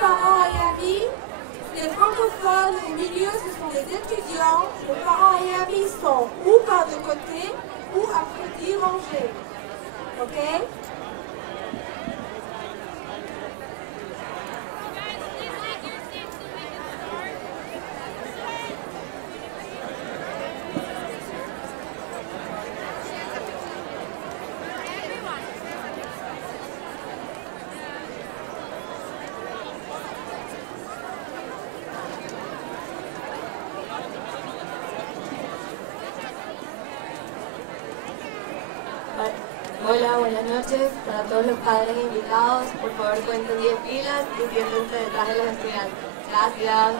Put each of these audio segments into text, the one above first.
parents et amis. Les francophones au milieu, ce sont les étudiants. Les parents et amis sont ou par de côté ou à petits rangées. OK? Hola, buenas noches. Para todos los padres invitados, por favor cuenten 10 filas y siéntense detrás de los estudiantes. Gracias.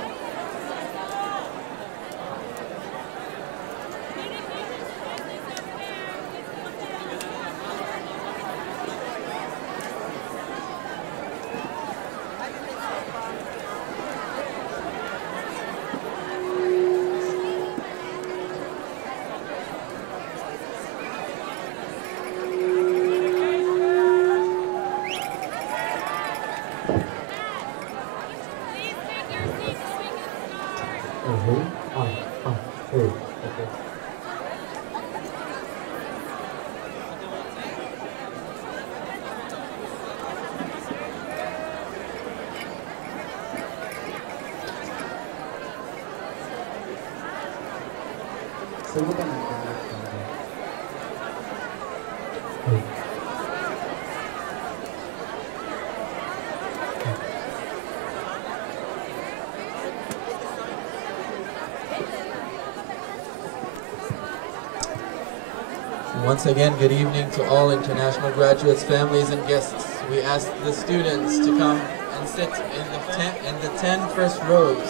Once again, good evening to all international graduates, families, and guests. We ask the students to come and sit in the 10 first rows.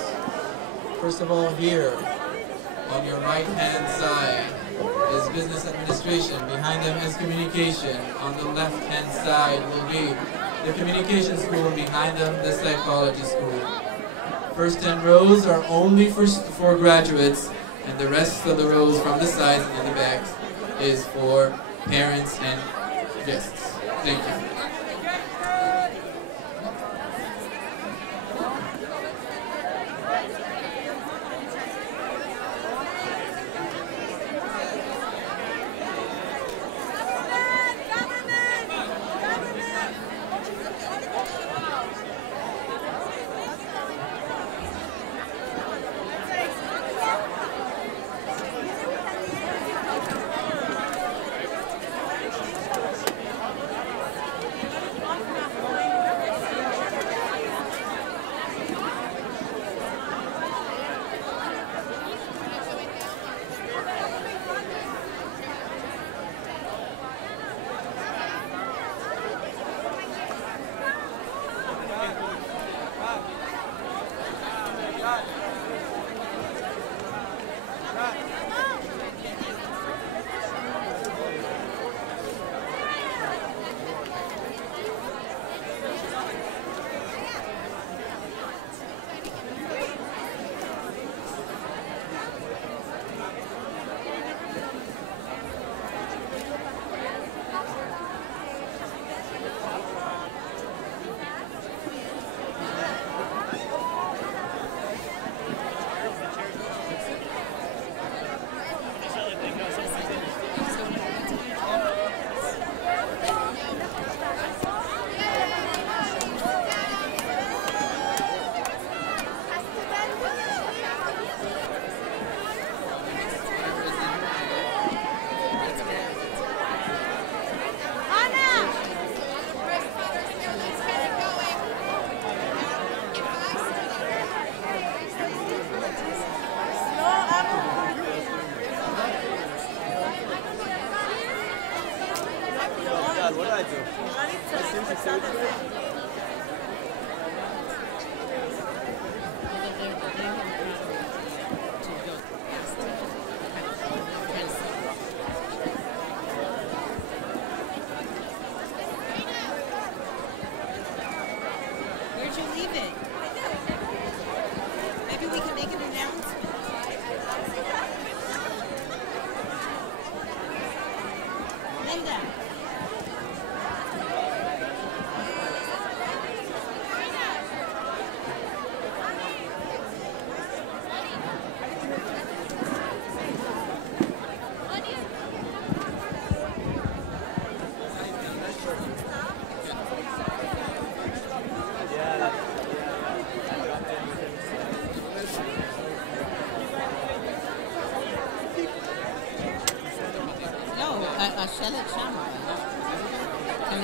First of all, here on your right-hand side is business administration. Behind them is communication. On the left-hand side will be the communication school, and behind them the psychology school. First 10 rows are only for graduates, and the rest of the rows from the sides and the backs is for parents and guests. Thank you.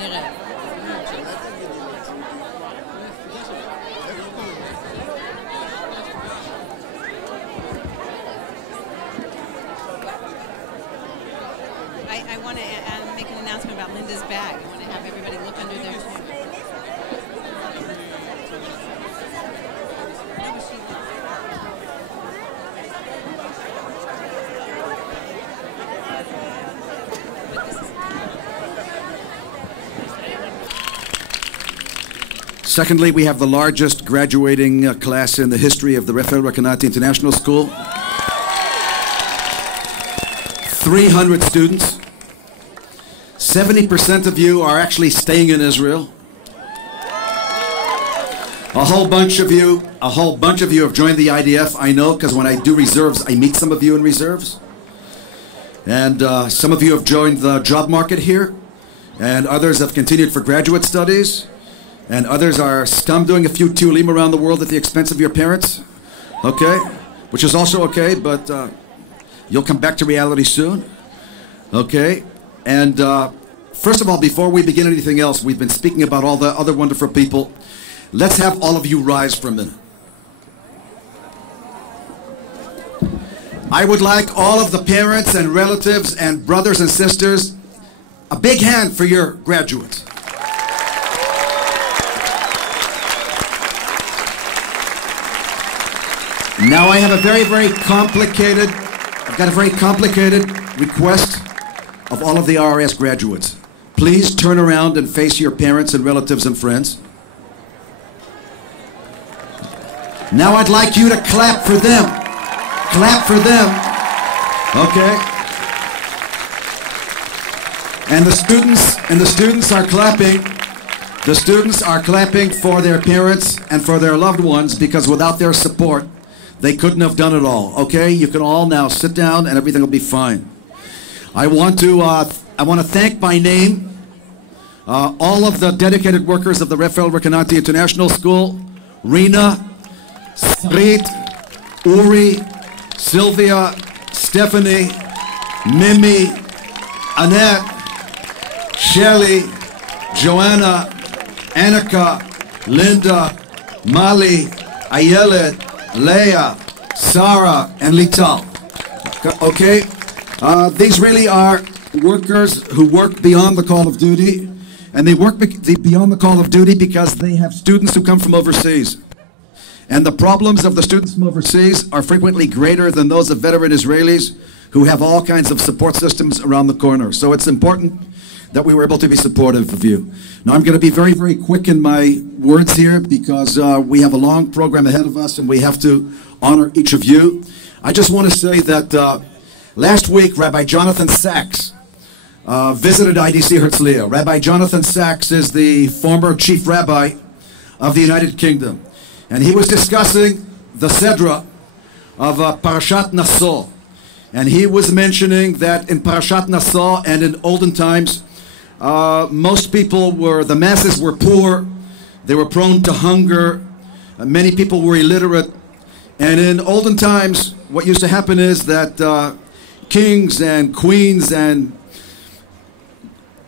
נראה. I want to make an announcement about Linda's bag. I want to have everybody look under there too. Secondly, we have the largest graduating class in the history of the Raphael Recanati International School. 300 students. 70% of you are actually staying in Israel. A whole bunch of you have joined the IDF. I know, because when I do reserves, I meet some of you in reserves. And some of you have joined the job market here, and others have continued for graduate studies, and others are still doing a few tulim around the world at the expense of your parents. Okay, which is also okay, but you'll come back to reality soon. Okay, and first of all, before we begin anything else, we've been speaking about all the other wonderful people. Let's have all of you rise for a minute. I would like all of the parents and relatives and brothers and sisters, a big hand for your graduates. Now I have a very complicated request of all of the RRIS graduates. Please turn around and face your parents and relatives and friends. Now I'd like you to clap for them. Clap for them. Okay? And the students are clapping. The students are clapping for their parents and for their loved ones, because without their support, they couldn't have done it all. Okay? You can all now sit down and everything will be fine. I want to thank by name all of the dedicated workers of the Raphael Recanati International School: Rina, Sarit, Uri, Sylvia, Stephanie, Mimi, Annette, Shelley, Joanna, Annika, Linda, Mali, Ayelet, Leah, Sarah, and Lital. Okay? These really are workers who work beyond the call of duty, and they work beyond the call of duty because they have students who come from overseas. And the problems of the students from overseas are frequently greater than those of veteran Israelis who have all kinds of support systems around the corner. So it's important that we were able to be supportive of you. Now I'm going to be very quick in my words here, because we have a long program ahead of us and we have to honor each of you. I just want to say that last week Rabbi Jonathan Sachs visited IDC Herzliya. Rabbi Jonathan Sachs is the former chief rabbi of the United Kingdom. And he was discussing the Sedra of Parashat Nassau. And he was mentioning that in Parashat Nassau and in olden times, most people the masses were poor, they were prone to hunger, many people were illiterate. And in olden times, what used to happen is that kings and queens and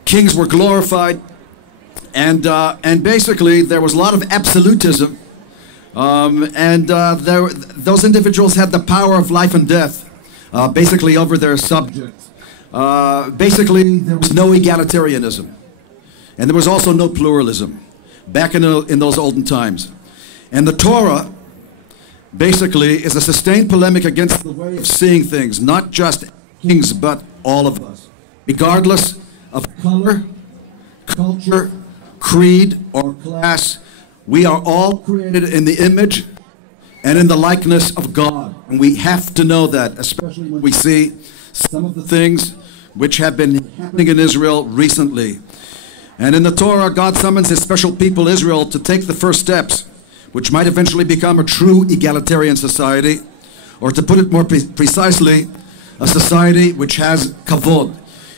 kings were glorified. And basically, there was a lot of absolutism. Those individuals had the power of life and death, basically over their subjects. Basically, there was no egalitarianism, and there was also no pluralism back in those olden times. And the Torah, basically, is a sustained polemic against the way of seeing things, not just kings, but all of us, regardless of color, culture, creed, or class. We are all created in the image and in the likeness of God. And we have to know that, especially when we see some of the things which have been happening in Israel recently. And in the Torah, God summons his special people, Israel, to take the first steps, which might eventually become a true egalitarian society, or to put it more precisely, a society which has kavod.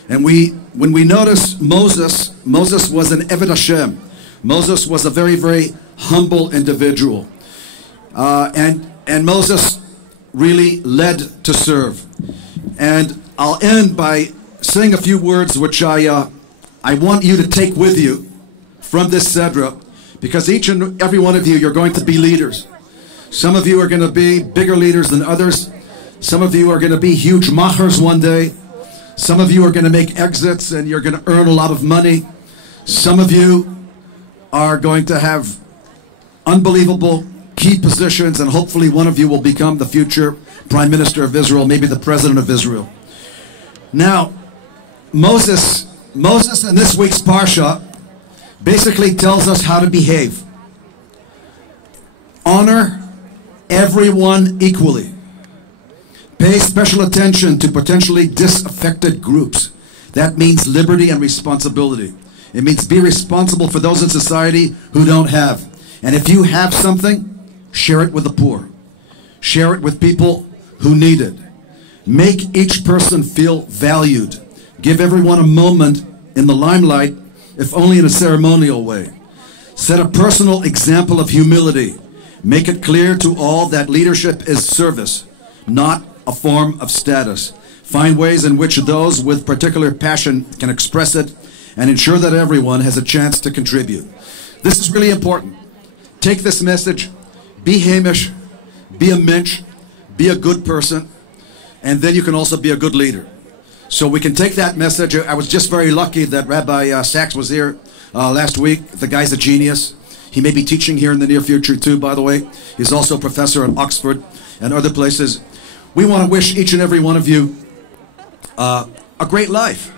And when we notice Moses was an Eved Hashem. Moses was a very humble individual. And Moses really led to serve. And I'll end by saying a few words which I I want you to take with you from this Sedra, because each and every one of you, you're going to be leaders. Some of you are going to be bigger leaders than others. Some of you are going to be huge machers one day. Some of you are going to make exits and you're going to earn a lot of money. Some of you are going to have unbelievable key positions, and hopefully one of you will become the future Prime Minister of Israel, maybe the President of Israel. Now, Moses in this week's Parsha basically tells us how to behave. Honor everyone equally. Pay special attention to potentially disaffected groups. That means liberty and responsibility. It means be responsible for those in society who don't have. And if you have something, share it with the poor. Share it with people who need it. Make each person feel valued. Give everyone a moment in the limelight, if only in a ceremonial way. Set a personal example of humility. Make it clear to all that leadership is service, not a form of status. Find ways in which those with particular passion can express it, and ensure that everyone has a chance to contribute. This is really important. Take this message, be Hamish, be a Minch, be a good person, and then you can also be a good leader. So we can take that message. I was just very lucky that Rabbi Sachs was here last week. The guy's a genius. He may be teaching here in the near future too, by the way. He's also a professor at Oxford and other places. We want to wish each and every one of you a great life.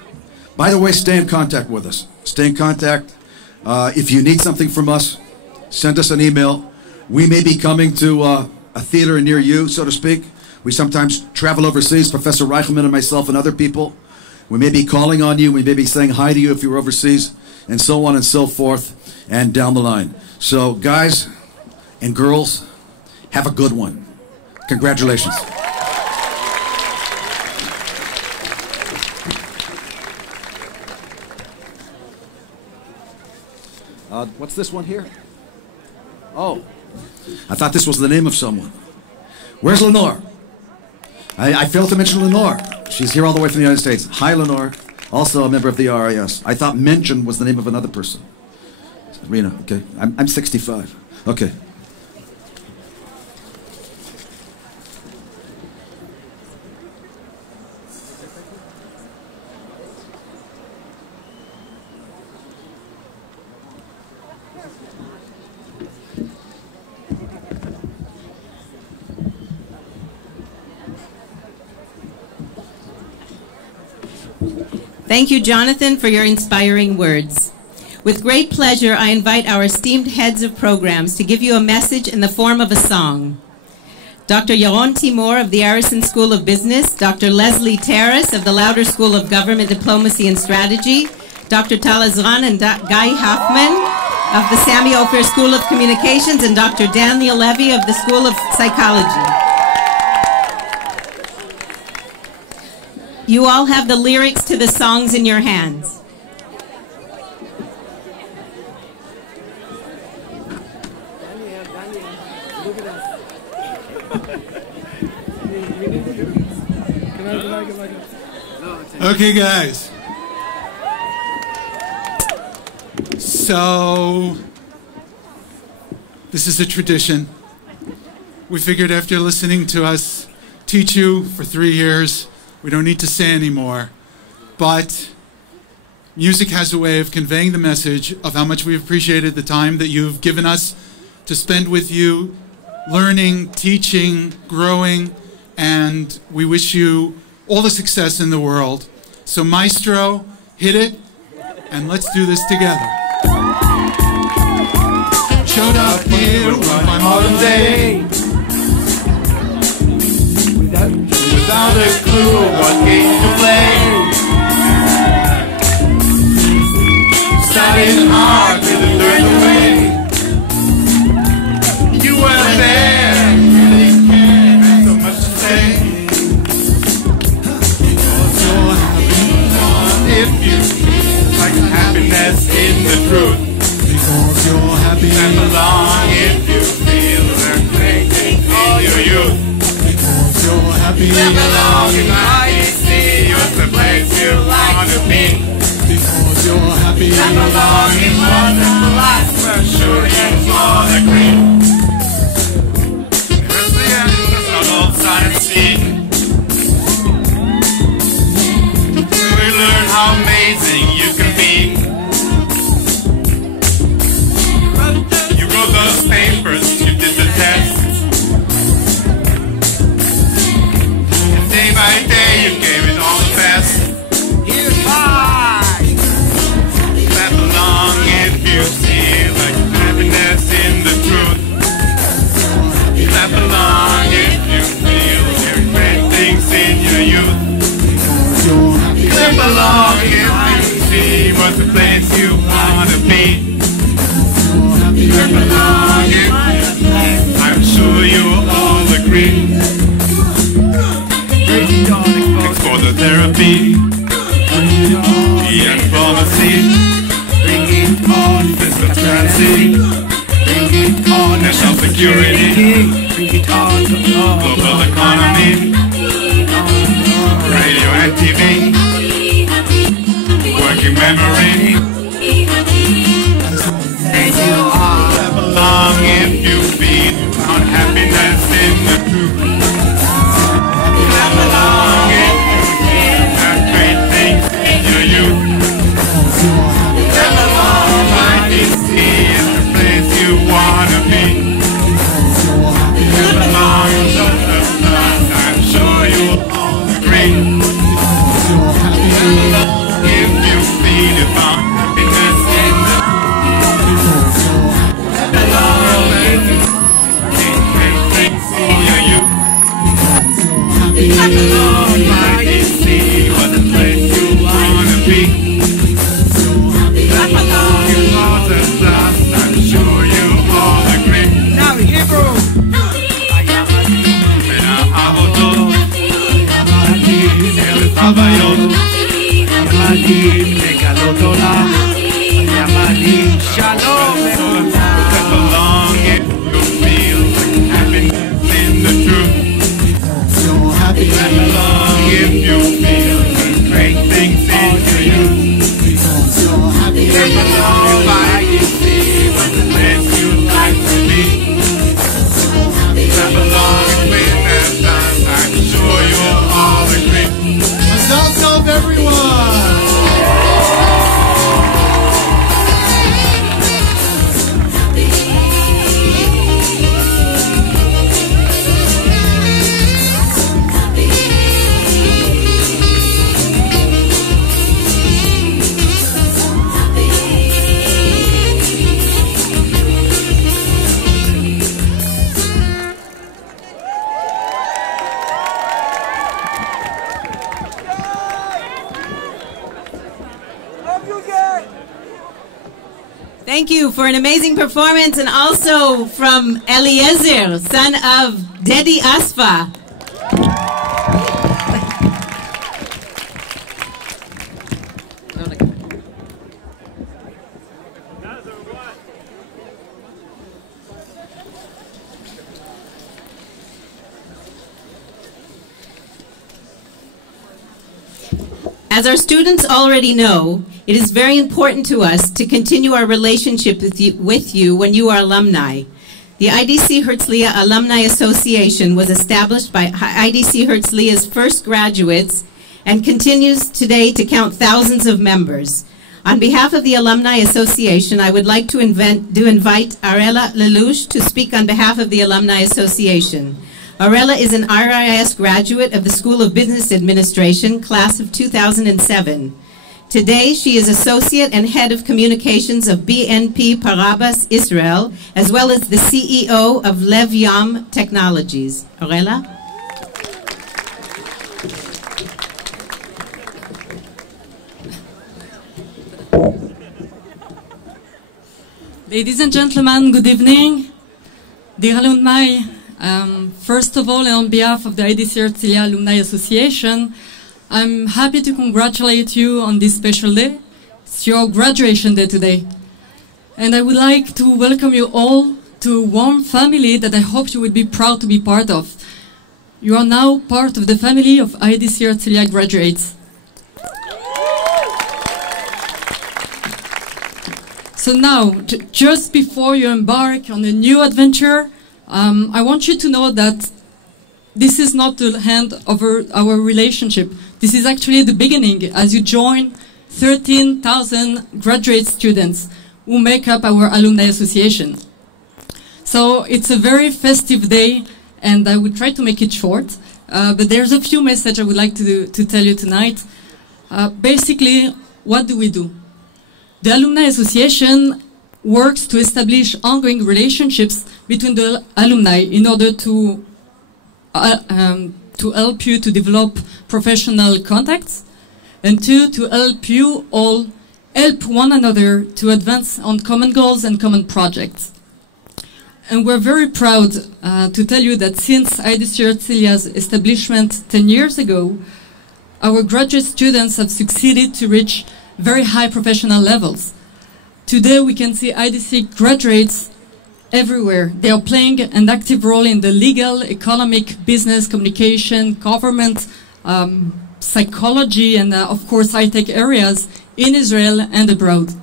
By the way, stay in contact with us. Stay in contact. If you need something from us, send us an email. We may be coming to a theater near you, so to speak. We sometimes travel overseas, Professor Reichelman and myself and other people. We may be calling on you. We may be saying hi to you if you're overseas, and so on and so forth, and down the line. So, guys and girls, have a good one. Congratulations. What's this one here? Oh, I thought this was the name of someone. Where's Lenore? I failed to mention Lenore. She's here all the way from the United States. Hi, Lenore. Also a member of the RRIS. I thought mention was the name of another person. Rena, okay. I'm 65. Okay. Thank you, Jonathan, for your inspiring words. With great pleasure, I invite our esteemed heads of programs to give you a message in the form of a song. Dr. Yaron Timur of the Arison School of Business, Dr. Leslie Terrace of the Lauder School of Government Diplomacy and Strategy, Dr. Tal Ezran and Guy Hoffman of the Sami Ofer School of Communications, and Dr. Daniel Levy of the School of Psychology. You all have the lyrics to the songs in your hands. Okay, guys. So, this is a tradition. We figured after listening to us teach you for 3 years, we don't need to say anymore. But music has a way of conveying the message of how much we've appreciated the time that you've given us to spend with you, learning, teaching, growing, and we wish you all the success in the world. So Maestro, hit it, and let's do this together. Showed up here on my modern day, without a clue what game to play. Studying hard to learn the way. You were there, really cared, and so much to say. Because you're happy if you feel like happiness in the truth. Because you're happy and belong if you feel earthquake all your youth. You're happy and belong in IDC, you're the place you want to be. Because you're happy. Clap along, it wasn't the last, we're sure you all agree. Herzliya is not all sightseeing. We learn how amazing you can be. You wrote those papers, you did the test. And day by day you gave it all the best. Here's mine! Clap along if you see like happiness in the truth. Clap along if you feel your great things in your youth. Clap along if you see what's the place you wanna be. Clap along if I'm sure you all agree. Explore the therapy and pharmacy. Bring it on, physical currency. Bring it on, national security. Bring it on, global economy. Radio and TV. Working memory. Clap along if you feel on happiness in the truth. Clap along if you feel that great things in your youth. Clap along, IDC is the place you wanna be. Clap along, I'm sure you'll all agree. Clap along if you feel it on happiness in the truth. Clap along if you feel great things in your youth. Clap along, IDC was the place you wanna be. Clap along, you lost at last, I'm sure you all agree. Now in Hebrew. Clap along if you feel happiness in the truth. Clap along if you feel great things in your youth. Clap along if you see what the place you like to be. Clap along with that dance, I'm sure you'll all agree. Mazal tov, everyone! Thank you for an amazing performance, and also from Eliezer, son of Dedi Asfa. As our students already know, it is very important to us to continue our relationship with you when you are alumni. The IDC Herzliya Alumni Association was established by IDC Herzliya's first graduates and continues today to count thousands of members. On behalf of the Alumni Association, I would like to invite Arela Lelouch to speak on behalf of the Alumni Association. Arela is an RRIS graduate of the School of Business Administration, class of 2007. Today, she is Associate and Head of Communications of BNP Paribas Israel, as well as the CEO of Lev Yam Technologies. Arela? Ladies and gentlemen, good evening. Dear alumni, first of all, and on behalf of the IDC Herzliya Alumni Association, I'm happy to congratulate you on this special day. It's your graduation day today. And I would like to welcome you all to a warm family that I hope you will be proud to be part of. You are now part of the family of IDC Herzliya graduates. So now, just before you embark on a new adventure, I want you to know that this is not the end of our relationship. This is actually the beginning as you join 13,000 graduate students who make up our Alumni Association. So it's a very festive day, and I will try to make it short. But there's a few messages I would like to tell you tonight. Basically, what do we do? The Alumni Association works to establish ongoing relationships between the alumni in order to help you to develop professional contacts, and to help you all help one another to advance on common goals and common projects. And we're very proud to tell you that since IDC Herzliya's establishment 10 years ago, our graduate students have succeeded to reach very high professional levels. Today we can see IDC graduates everywhere. They are playing an active role in the legal, economic, business, communication, government, psychology, and of course high-tech areas in Israel and abroad.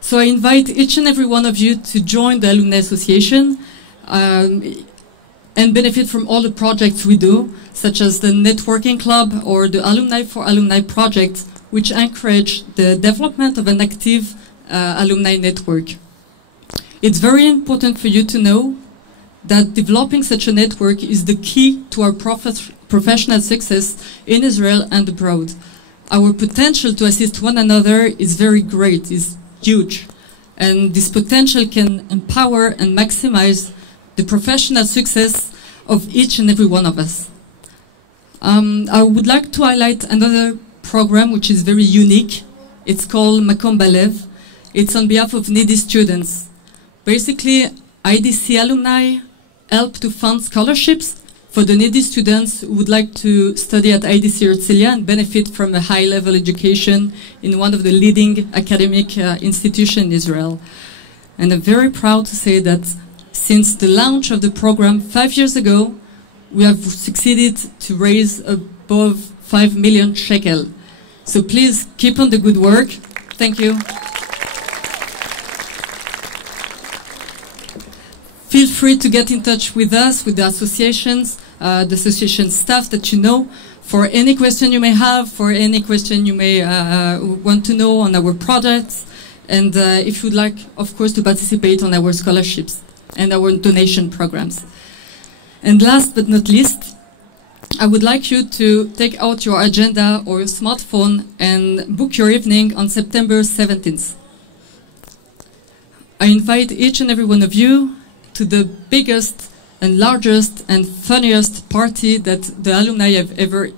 So I invite each and every one of you to join the Alumni Association and benefit from all the projects we do, such as the Networking Club or the Alumni for Alumni project, which encourage the development of an active alumni network. It's very important for you to know that developing such a network is the key to our professional success in Israel and abroad. Our potential to assist one another is very great, is huge. And this potential can empower and maximize the professional success of each and every one of us. I would like to highlight another program which is very unique. It's called Makom Balev. It's on behalf of needy students. Basically, IDC alumni help to fund scholarships for the needy students who would like to study at IDC Herzliya and benefit from a high-level education in one of the leading academic institutions in Israel. And I'm very proud to say that since the launch of the program 5 years ago, we have succeeded to raise above 5 million shekel. So please keep on the good work. Thank you. Feel free to get in touch with us, with the associations, the association staff that you know, for any question you may have, for any question you may want to know on our projects, and if you'd like, of course, to participate on our scholarships and our donation programs. And last but not least, I would like you to take out your agenda or your smartphone and book your evening on September 17th. I invite each and every one of you to the biggest and largest and funniest party that the alumni have ever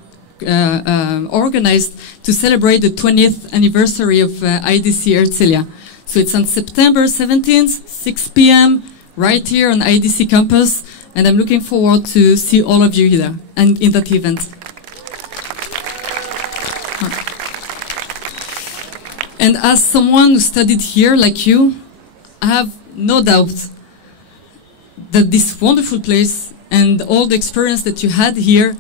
organized to celebrate the 20th anniversary of IDC Herzliya. So it's on September 17th, 6 p.m., right here on IDC campus, and I'm looking forward to see all of you here and in that event. And as someone who studied here like you, I have no doubt that this wonderful place and all the experience that you had here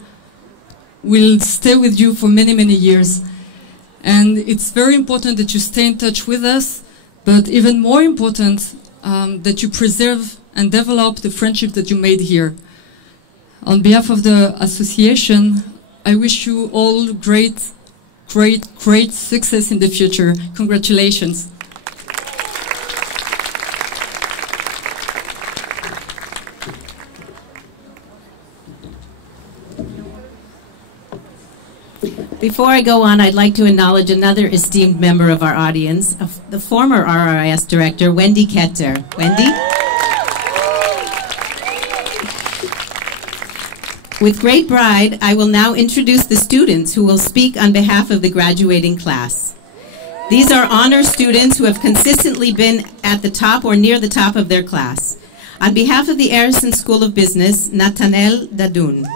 will stay with you for many, many years. And it's very important that you stay in touch with us, but even more important, that you preserve and develop the friendship that you made here. On behalf of the association, I wish you all great success in the future. Congratulations. Before I go on, I'd like to acknowledge another esteemed member of our audience, the former RRIS director, Wendy Ketter. Wendy? With great pride, I will now introduce the students who will speak on behalf of the graduating class. These are honor students who have consistently been at the top or near the top of their class. On behalf of the Harrison School of Business, Nathanael Dadun.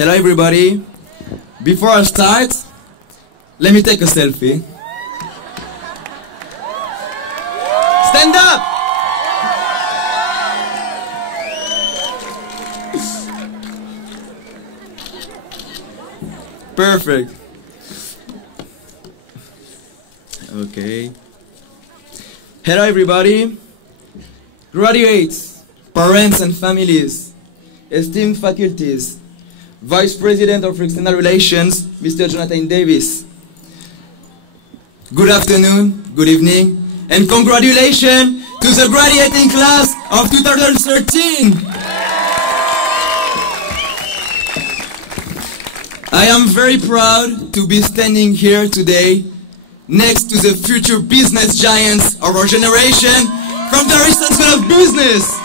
Hello everybody. Before I start, let me take a selfie. Stand up! Perfect. Okay. Hello everybody. Graduates, parents and families, esteemed faculties, Vice President of External Relations, Mr. Jonathan Davis. Good afternoon, good evening, and congratulations to the graduating class of 2013. I am very proud to be standing here today next to the future business giants of our generation from the RRIS School of Business.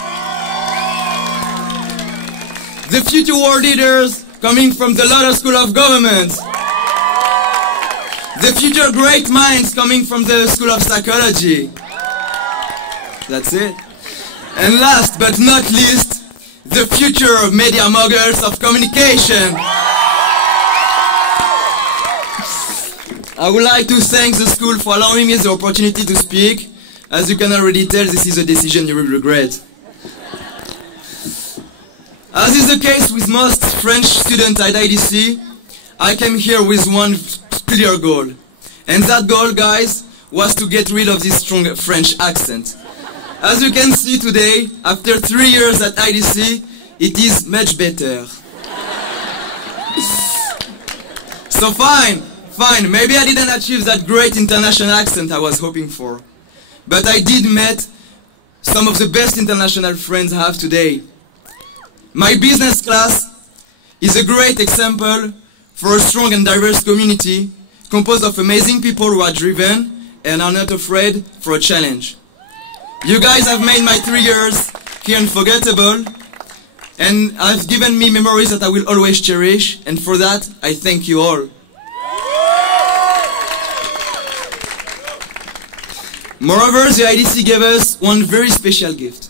The future world leaders coming from the London School of Government. The future great minds coming from the School of Psychology. That's it. And last but not least, the future media moguls of communication. I would like to thank the school for allowing me the opportunity to speak. As you can already tell, this is a decision you will regret. As is the case with most French students at IDC, I came here with one clear goal. And that goal, guys, was to get rid of this strong French accent. As you can see today, after 3 years at IDC, it is much better. So fine, maybe I didn't achieve that great international accent I was hoping for. But I did meet some of the best international friends I have today. My business class is a great example for a strong and diverse community composed of amazing people who are driven and are not afraid for a challenge. You guys have made my 3 years here unforgettable, and have given me memories that I will always cherish, and for that I thank you all. Moreover, the IDC gave us one very special gift,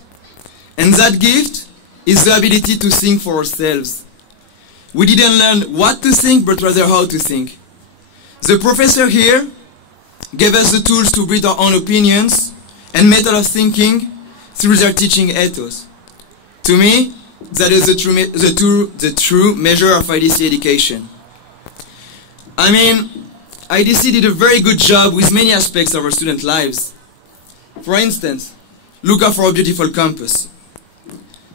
and that gift is the ability to think for ourselves. We didn't learn what to think, but rather how to think. The professor here gave us the tools to build our own opinions and method of thinking through their teaching ethos. To me, that is the true measure of IDC education. I mean, IDC did a very good job with many aspects of our student lives. For instance, look at our beautiful campus.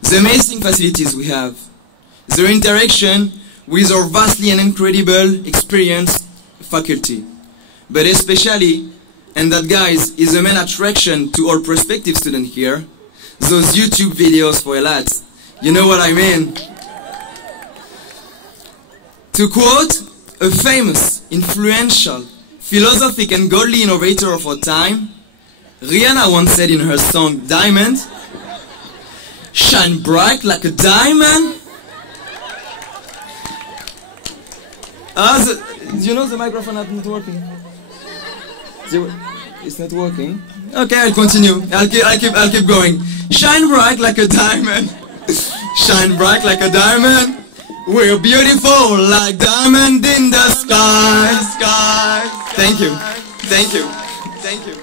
The amazing facilities we have, their interaction with our vastly and incredible experienced faculty. But especially, and that guys is the main attraction to our prospective students here, those YouTube videos for lads. You know what I mean? To quote a famous, influential, philosophic and godly innovator of our time, Rihanna once said in her song Diamond, "Shine bright like a diamond." You know the microphone is not working. It's not working. Okay, I'll continue. I'll keep going. Shine bright like a diamond. Shine bright like a diamond. We're beautiful like diamond in the sky. Thank you. Thank you. Thank you.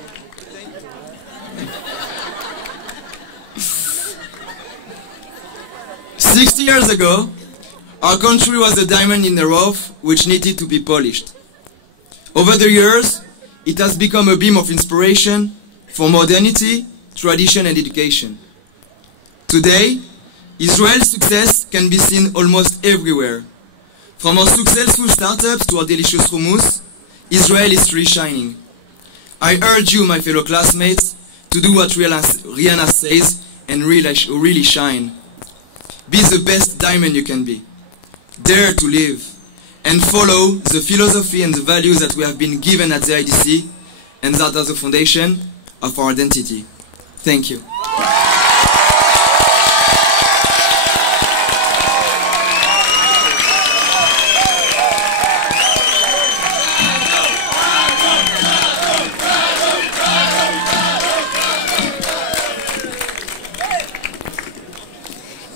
60 years ago, our country was a diamond in the rough which needed to be polished. Over the years, it has become a beam of inspiration for modernity, tradition and education. Today, Israel's success can be seen almost everywhere. From our successful startups to our delicious hummus, Israel is really shining. I urge you, my fellow classmates, to do what Rihanna says and really shine. Be the best diamond you can be. Dare to live and follow the philosophy and the values that we have been given at the IDC, and that are the foundation of our identity. Thank you.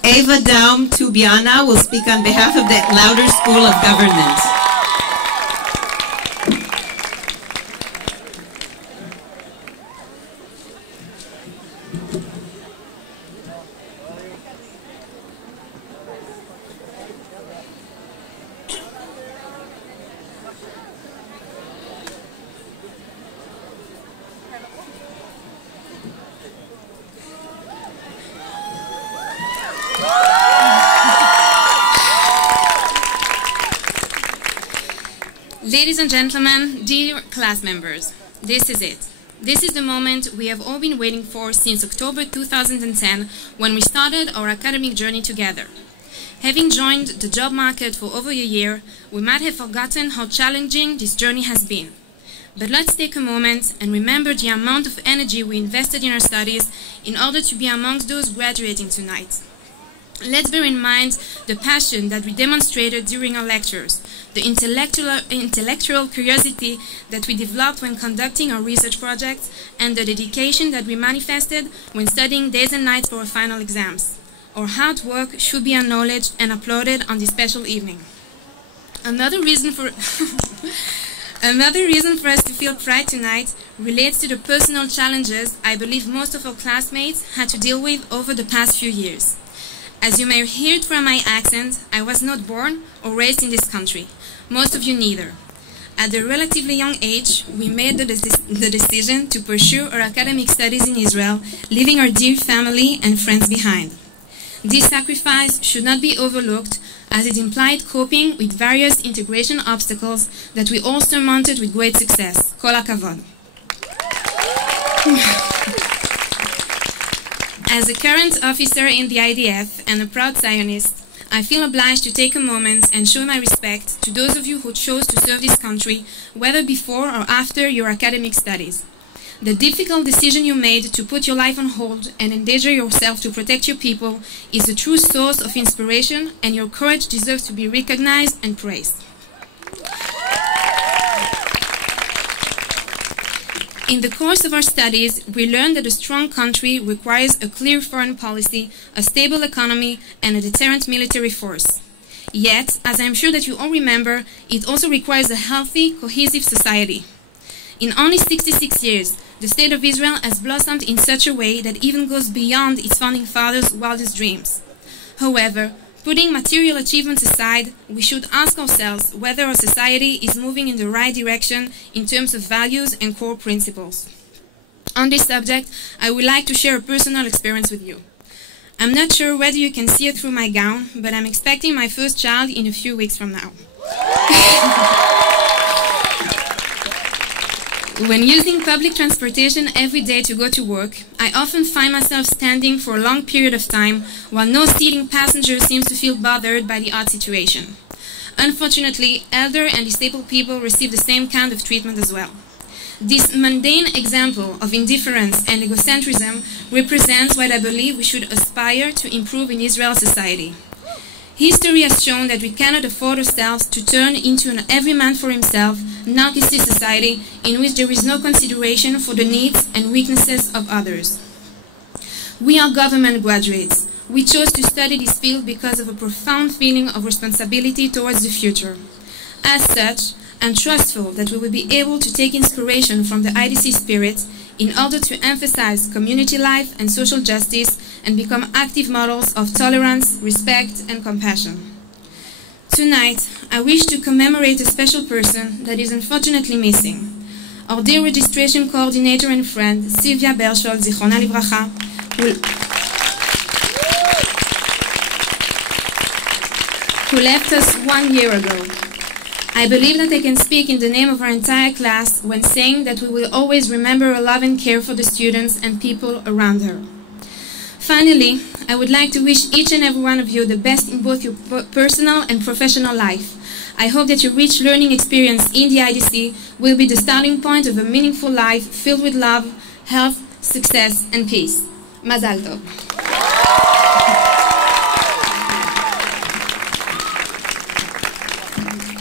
Eva Daum Tubiana will speak on behalf of the Louder School of Government. Ladies and gentlemen, dear class members, this is it. This is the moment we have all been waiting for since October 2010, when we started our academic journey together. Having joined the job market for over a year, we might have forgotten how challenging this journey has been. But let's take a moment and remember the amount of energy we invested in our studies in order to be amongst those graduating tonight. Let's bear in mind the passion that we demonstrated during our lectures, the intellectual curiosity that we developed when conducting our research projects, and the dedication that we manifested when studying days and nights for our final exams. Our hard work should be acknowledged and applauded on this special evening. Another reason for us to feel pride tonight relates to the personal challenges I believe most of our classmates had to deal with over the past few years. As you may have heard from my accent, I was not born or raised in this country. Most of you neither. At a relatively young age, we made the decision to pursue our academic studies in Israel, leaving our dear family and friends behind. This sacrifice should not be overlooked, as it implied coping with various integration obstacles that we all surmounted with great success. Kol hakavod. As a current officer in the IDF and a proud Zionist, I feel obliged to take a moment and show my respect to those of you who chose to serve this country, whether before or after your academic studies. The difficult decision you made to put your life on hold and endanger yourself to protect your people is a true source of inspiration, and your courage deserves to be recognized and praised. In the course of our studies, we learned that a strong country requires a clear foreign policy, a stable economy, and a deterrent military force. Yet, as I'm sure that you all remember, it also requires a healthy, cohesive society. In only 66 years, the State of Israel has blossomed in such a way that even goes beyond its founding fathers' wildest dreams. However, putting material achievements aside, we should ask ourselves whether our society is moving in the right direction in terms of values and core principles. On this subject, I would like to share a personal experience with you. I'm not sure whether you can see it through my gown, but I'm expecting my first child in a few weeks from now. When using public transportation every day to go to work, I often find myself standing for a long period of time while no seating passenger seems to feel bothered by the odd situation. Unfortunately, elder and disabled people receive the same kind of treatment as well. This mundane example of indifference and egocentrism represents what I believe we should aspire to improve in Israel's society. History has shown that we cannot afford ourselves to turn into an every man for himself, narcissistic society in which there is no consideration for the needs and weaknesses of others. We are government graduates. We chose to study this field because of a profound feeling of responsibility towards the future. As such, I'm trustful that we will be able to take inspiration from the IDC spirit in order to emphasize community life and social justice and become active models of tolerance, respect, and compassion. Tonight, I wish to commemorate a special person that is unfortunately missing. Our dear registration coordinator and friend, Sylvia Berchol, Zichrona Livracha, who left us 1 year ago. I believe that I can speak in the name of our entire class when saying that we will always remember her love and care for the students and people around her. Finally, I would like to wish each and every one of you the best in both your personal and professional life. I hope that your rich learning experience in the IDC will be the starting point of a meaningful life filled with love, health, success, and peace. Mazal tov.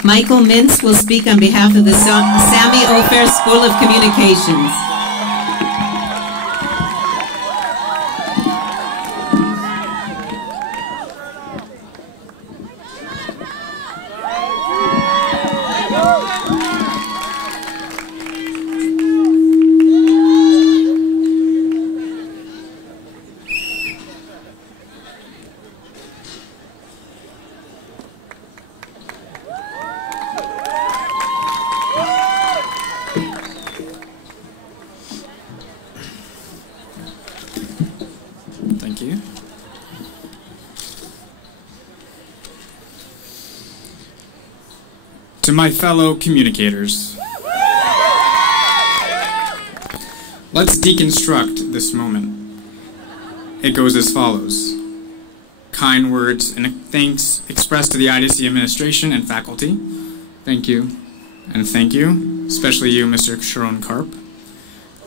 Michael Mintz will speak on behalf of the Sami Ofer School of Communications. To my fellow communicators, let's deconstruct this moment. It goes as follows. Kind words and thanks expressed to the IDC administration and faculty. Thank you. And thank you, especially you, Mr. Sharon Karp.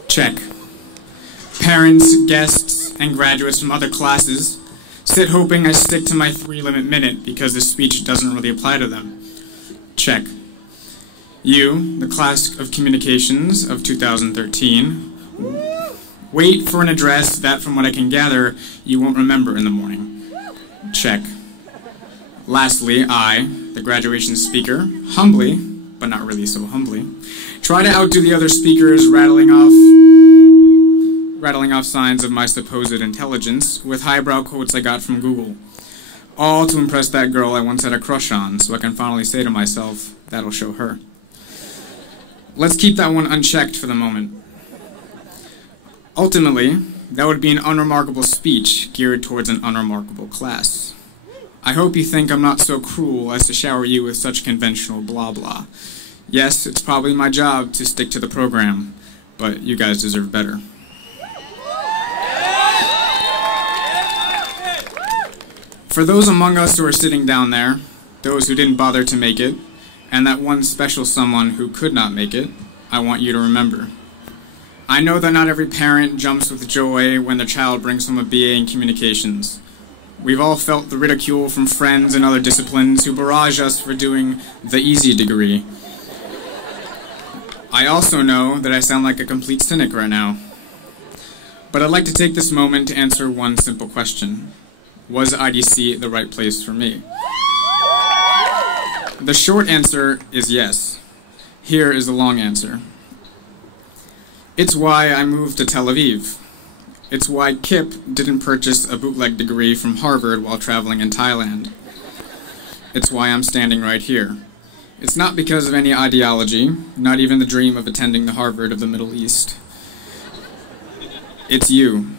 Check. Parents, guests, and graduates from other classes sit hoping I stick to my 3-limit minute because this speech doesn't really apply to them. Check. You, the class of communications of 2013, wait for an address that, from what I can gather, you won't remember in the morning. Check. Lastly, I, the graduation speaker, humbly, but not really so humbly, try to outdo the other speakers, rattling off signs of my supposed intelligence with highbrow quotes I got from Google. All to impress that girl I once had a crush on, so I can finally say to myself, that'll show her. Let's keep that one unchecked for the moment. Ultimately, that would be an unremarkable speech geared towards an unremarkable class. I hope you think I'm not so cruel as to shower you with such conventional blah blah. Yes, it's probably my job to stick to the program, but you guys deserve better. For those among us who are sitting down there, those who didn't bother to make it, and that one special someone who could not make it, I want you to remember. I know that not every parent jumps with joy when their child brings home a BA in communications. We've all felt the ridicule from friends in other disciplines who barrage us for doing the easy degree. I also know that I sound like a complete cynic right now. But I'd like to take this moment to answer one simple question. Was IDC the right place for me? The short answer is yes. Here is the long answer. It's why I moved to Tel Aviv. It's why Kip didn't purchase a bootleg degree from Harvard while traveling in Thailand. It's why I'm standing right here. It's not because of any ideology, not even the dream of attending the Harvard of the Middle East. It's you.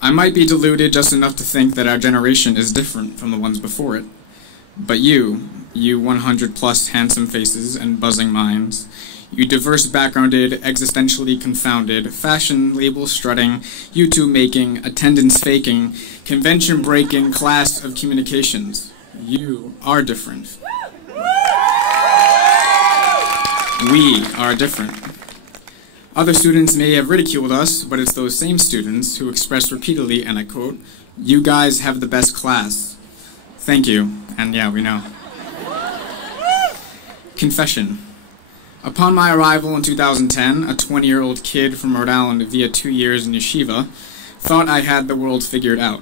I might be deluded just enough to think that our generation is different from the ones before it. But you 100-plus handsome faces and buzzing minds, you diverse backgrounded, existentially confounded, fashion label strutting, YouTube making, attendance faking, convention breaking class of communications, you are different. We are different. Other students may have ridiculed us, but it's those same students who express repeatedly, and I quote, "You guys have the best class." Thank you, and yeah, we know. Confession. Upon my arrival in 2010, a 20-year-old kid from Rhode Island via 2 years in yeshiva thought I had the world figured out.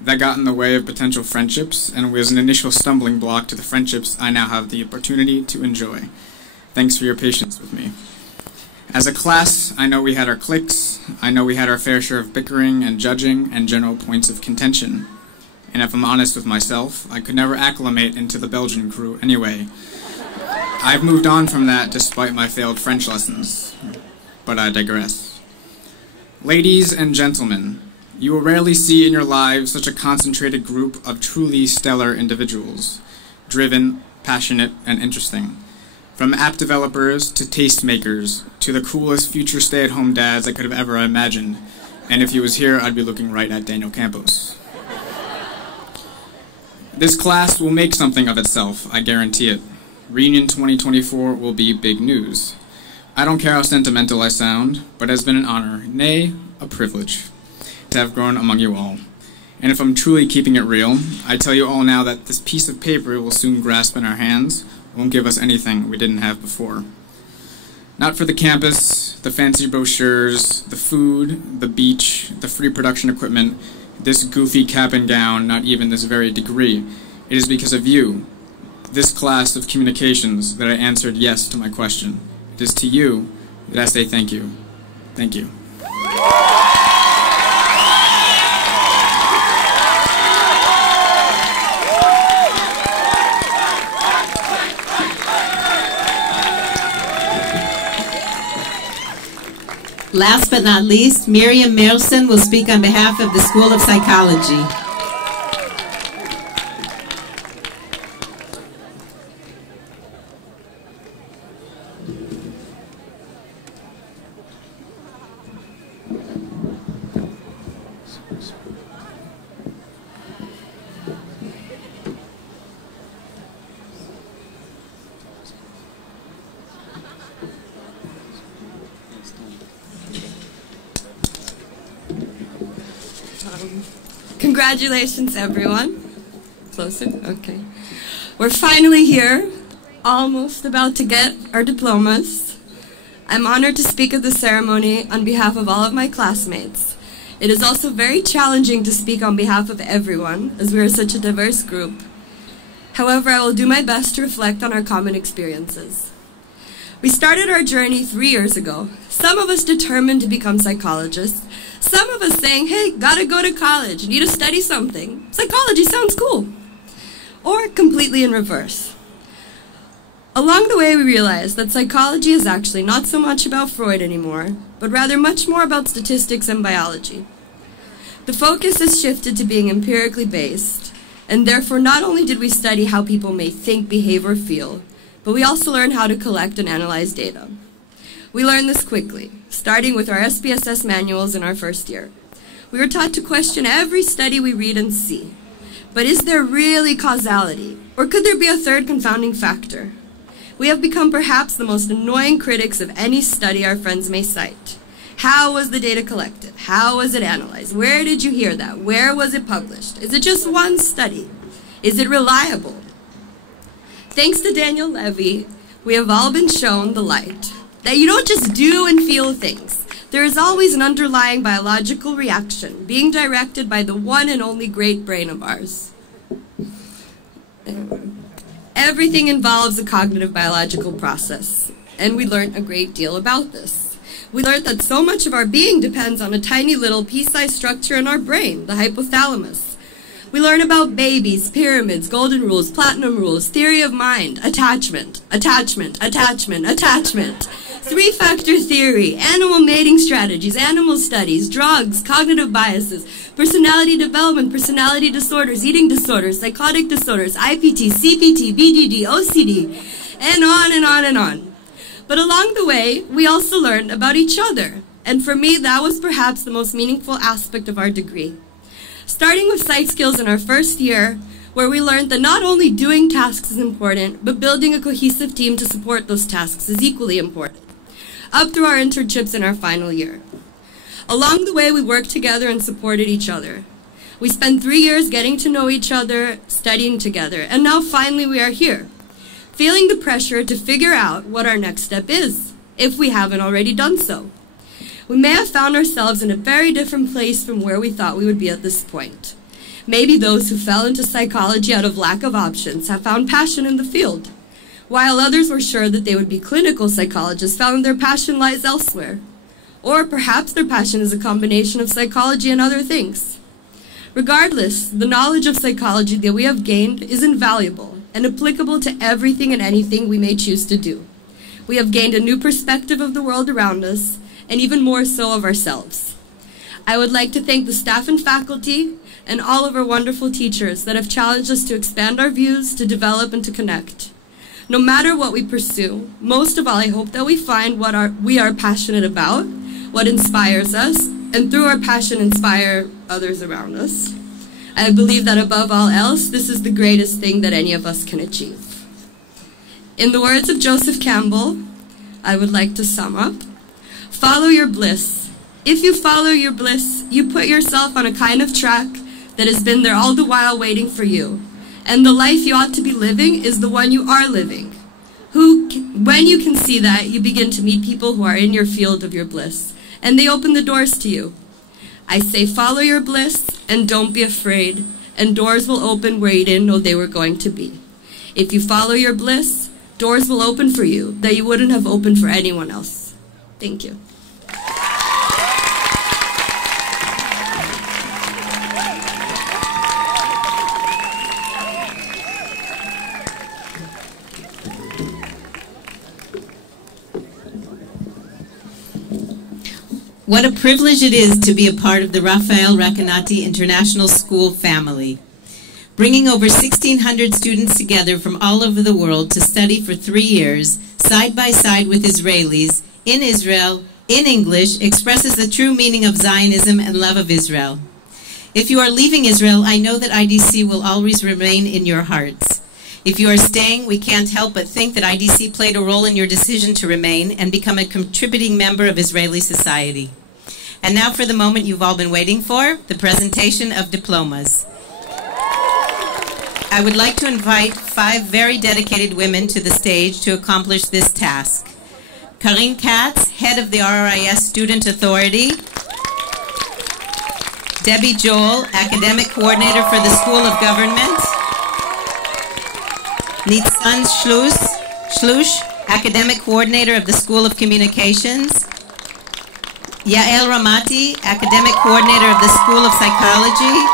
That got in the way of potential friendships and was an initial stumbling block to the friendships I now have the opportunity to enjoy. Thanks for your patience with me. As a class, I know we had our cliques, I know we had our fair share of bickering and judging and general points of contention. And if I'm honest with myself, I could never acclimate into the Belgian crew anyway. I've moved on from that despite my failed French lessons, but I digress. Ladies and gentlemen, you will rarely see in your lives such a concentrated group of truly stellar individuals, driven, passionate, and interesting. From app developers to tastemakers to the coolest future stay-at-home dads I could have ever imagined. And if he was here, I'd be looking right at Daniel Campos. This class will make something of itself, I guarantee it. Reunion 2024 will be big news. I don't care how sentimental I sound, but it has been an honor, nay, a privilege, to have grown among you all. And if I'm truly keeping it real, I tell you all now that this piece of paper we'll soon grasp in our hands won't give us anything we didn't have before. Not for the campus, the fancy brochures, the food, the beach, the free production equipment, this goofy cap and gown, not even this very degree. It is because of you, this class of communications, that I answered yes to my question. It is to you that I say thank you. Thank you. Last but not least, Miriam Merelson will speak on behalf of the School of Psychology. Congratulations, everyone. Closer? Okay. We're finally here, almost about to get our diplomas. I'm honored to speak at the ceremony on behalf of all of my classmates. It is also very challenging to speak on behalf of everyone, as we are such a diverse group. However, I will do my best to reflect on our common experiences. We started our journey 3 years ago. Some of us determined to become psychologists. Some of us saying, hey, gotta go to college, need to study something. Psychology sounds cool. Or completely in reverse. Along the way, we realized that psychology is actually not so much about Freud anymore, but rather much more about statistics and biology. The focus has shifted to being empirically based, and therefore not only did we study how people may think, behave, or feel, but we also learned how to collect and analyze data. We learned this quickly, starting with our SPSS manuals in our first year. We were taught to question every study we read and see. But is there really causality? Or could there be a third confounding factor? We have become perhaps the most annoying critics of any study our friends may cite. How was the data collected? How was it analyzed? Where did you hear that? Where was it published? Is it just one study? Is it reliable? Thanks to Daniel Levy, we have all been shown the light. That you don't just do and feel things. There is always an underlying biological reaction being directed by the one and only great brain of ours. Everything involves a cognitive biological process, and we learned a great deal about this. We learned that so much of our being depends on a tiny little pea-sized structure in our brain, the hypothalamus. We learn about babies, pyramids, golden rules, platinum rules, theory of mind, attachment, attachment, attachment, attachment, three-factor theory, animal mating strategies, animal studies, drugs, cognitive biases, personality development, personality disorders, eating disorders, psychotic disorders, IPT, CPT, BDD, OCD, and on and on and on. But along the way, we also learned about each other, and for me, that was perhaps the most meaningful aspect of our degree. Starting with psych skills in our first year, where we learned that not only doing tasks is important, but building a cohesive team to support those tasks is equally important, up through our internships in our final year. Along the way, we worked together and supported each other. We spent 3 years getting to know each other, studying together, and now finally we are here, feeling the pressure to figure out what our next step is, if we haven't already done so. We may have found ourselves in a very different place from where we thought we would be at this point. Maybe those who fell into psychology out of lack of options have found passion in the field, while others were sure that they would be clinical psychologists found their passion lies elsewhere. Or perhaps their passion is a combination of psychology and other things. Regardless, the knowledge of psychology that we have gained is invaluable and applicable to everything and anything we may choose to do. We have gained a new perspective of the world around us, and even more so of ourselves. I would like to thank the staff and faculty and all of our wonderful teachers that have challenged us to expand our views, to develop, and to connect. No matter what we pursue, most of all, I hope that we find what we are passionate about, what inspires us, and through our passion inspire others around us. I believe that above all else, this is the greatest thing that any of us can achieve. In the words of Joseph Campbell, I would like to sum up. Follow your bliss. If you follow your bliss, you put yourself on a kind of track that has been there all the while waiting for you. And the life you ought to be living is the one you are living. When you can see that, you begin to meet people who are in your field of your bliss, and they open the doors to you. I say follow your bliss, and don't be afraid, and doors will open where you didn't know they were going to be. If you follow your bliss, doors will open for you that you wouldn't have opened for anyone else. Thank you. What a privilege it is to be a part of the Raphael Recanati International School family. Bringing over 1,600 students together from all over the world to study for 3 years, side by side with Israelis, in Israel, in English, expresses the true meaning of Zionism and love of Israel. If you are leaving Israel, I know that IDC will always remain in your hearts. If you are staying, we can't help but think that IDC played a role in your decision to remain and become a contributing member of Israeli society. And now for the moment you've all been waiting for, the presentation of diplomas. I would like to invite 5 very dedicated women to the stage to accomplish this task. Karine Katz, head of the RRIS Student Authority. Debbie Joel, academic coordinator for the School of Government. Nitzan Shlush, academic coordinator of the School of Communications. Yael Ramati, academic coordinator of the School of Psychology.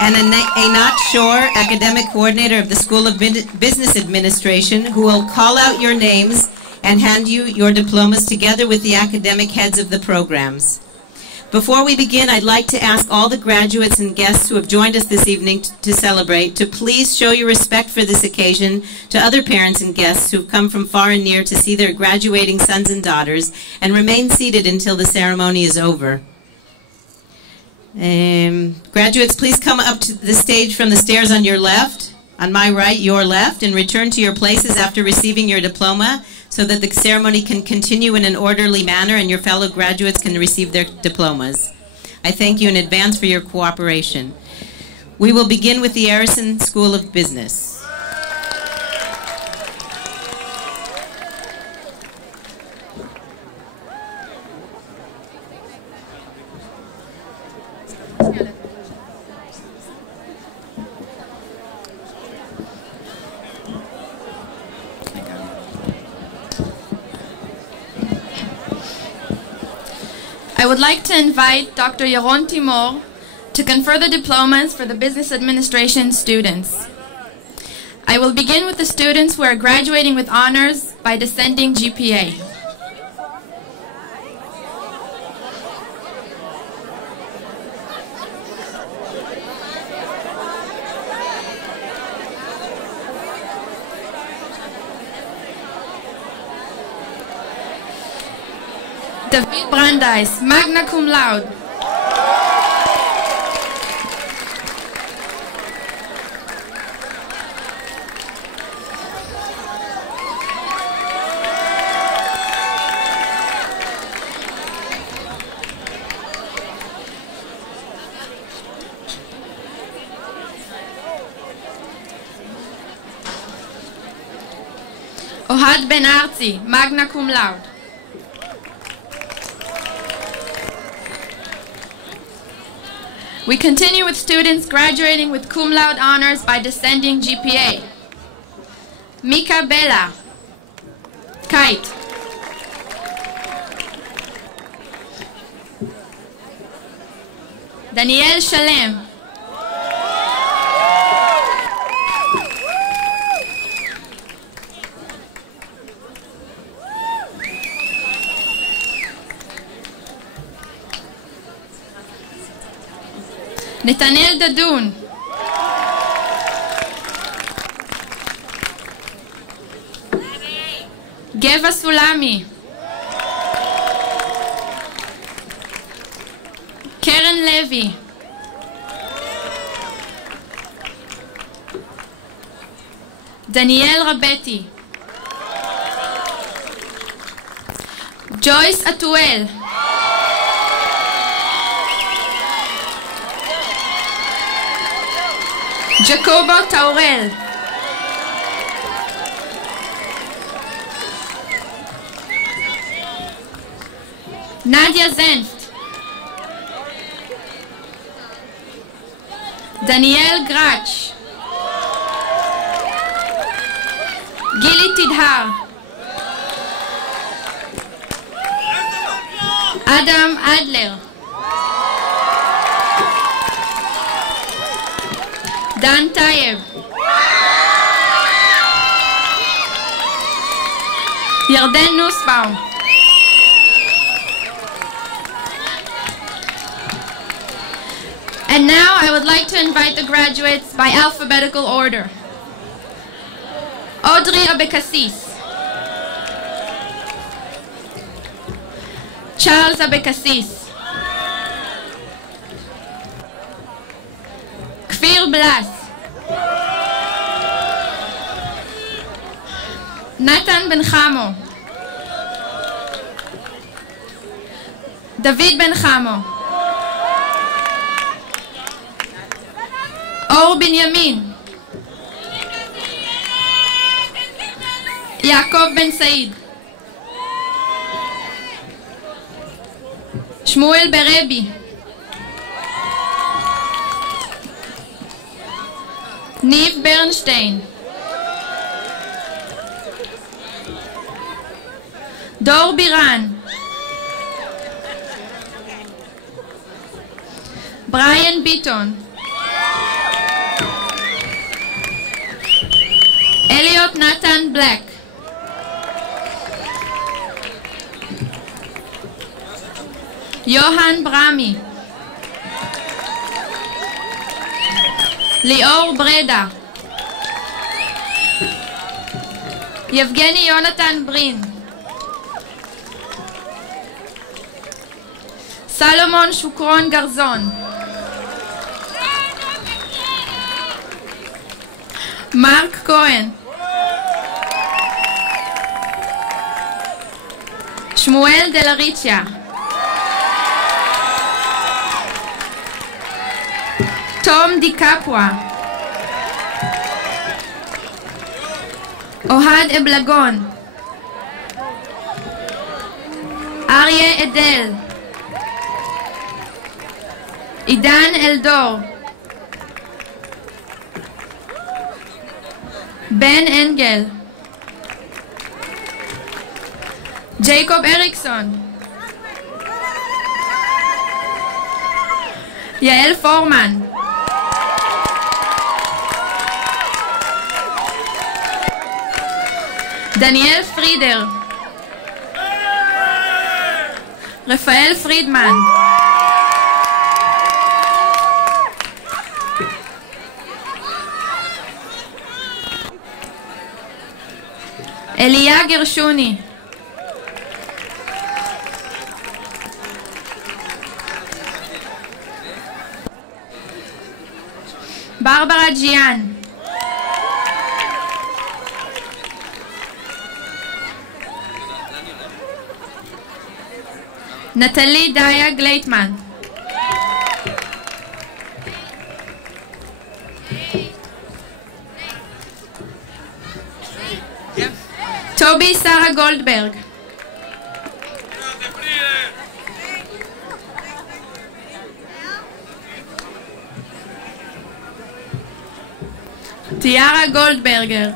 And Einat Shor, academic coordinator of the School of Business Administration, who will call out your names and hand you your diplomas together with the academic heads of the programs. Before we begin, I'd like to ask all the graduates and guests who have joined us this evening to celebrate to please show your respect for this occasion to other parents and guests who've come from far and near to see their graduating sons and daughters, and remain seated until the ceremony is over. Graduates, please come up to the stage from the stairs on your left, on my right, your left, and return to your places after receiving your diploma so that the ceremony can continue in an orderly manner and your fellow graduates can receive their diplomas. I thank you in advance for your cooperation. We will begin with the Arison School of Business. I would like to invite Dr. Yaron Timor to confer the diplomas for the Business Administration students. I will begin with the students who are graduating with honors by descending GPA. David Brandeis, magna cum laude. Ohad Ben Arzi, magna cum laude. We continue with students graduating with cum laude honors by descending GPA. Mika Bella, kite. Daniel Shalem. Netanel Dadun. Geva Sulami. Karen Levy. Daniel Rabetti. Joyce Atuel. Jacobo Taurel. Nadia Zenft. Daniel Grach. Gili Tidhar. Adam Adler. Dan Tayeb. Yarden Nussbaum. And now I would like to invite the graduates by alphabetical order. Audrey Abekassis. Charles Abekassis. Kfir Blas. Nathan Ben Chamo. דוד בן חמו. אור בנימין. יעקב בן סעיד. שמואל ברבי. ניב ברנשטיין. דור בירן. בריאן ביטון. אליוט נתן בלק. יוהן ברמי. ליאור ברדה. יבגני יונתן ברין. סלומון שוקרון גרזון. מרק כהן. שמואל דלריצ'יה. תום דיקפואה. אוהד אבלגון. אריה אדל. עידן אלדור. בן אנגל. ג'ייקוב אריקסון. יעל פורמן. דניאל פרידר. רפאל פרידמן. אליה גרשוני. ברברה ג'יאן. נטלי דיה גלייטמן. טובי שרה גולדברג. תיארה גולדברגר.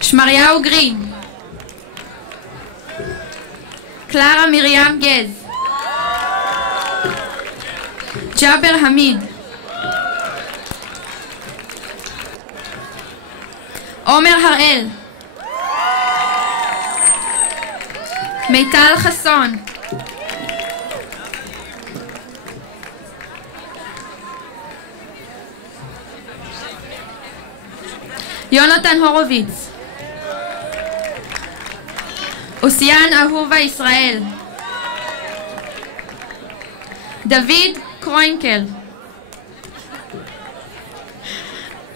שמריהו גרין. קלרה מרים גז. ג'אבר חמיד. עומר הראל. מיטל חסון. יונתן הורוביץ. אוסיאן אהובה ישראל. דוד קרוינקל.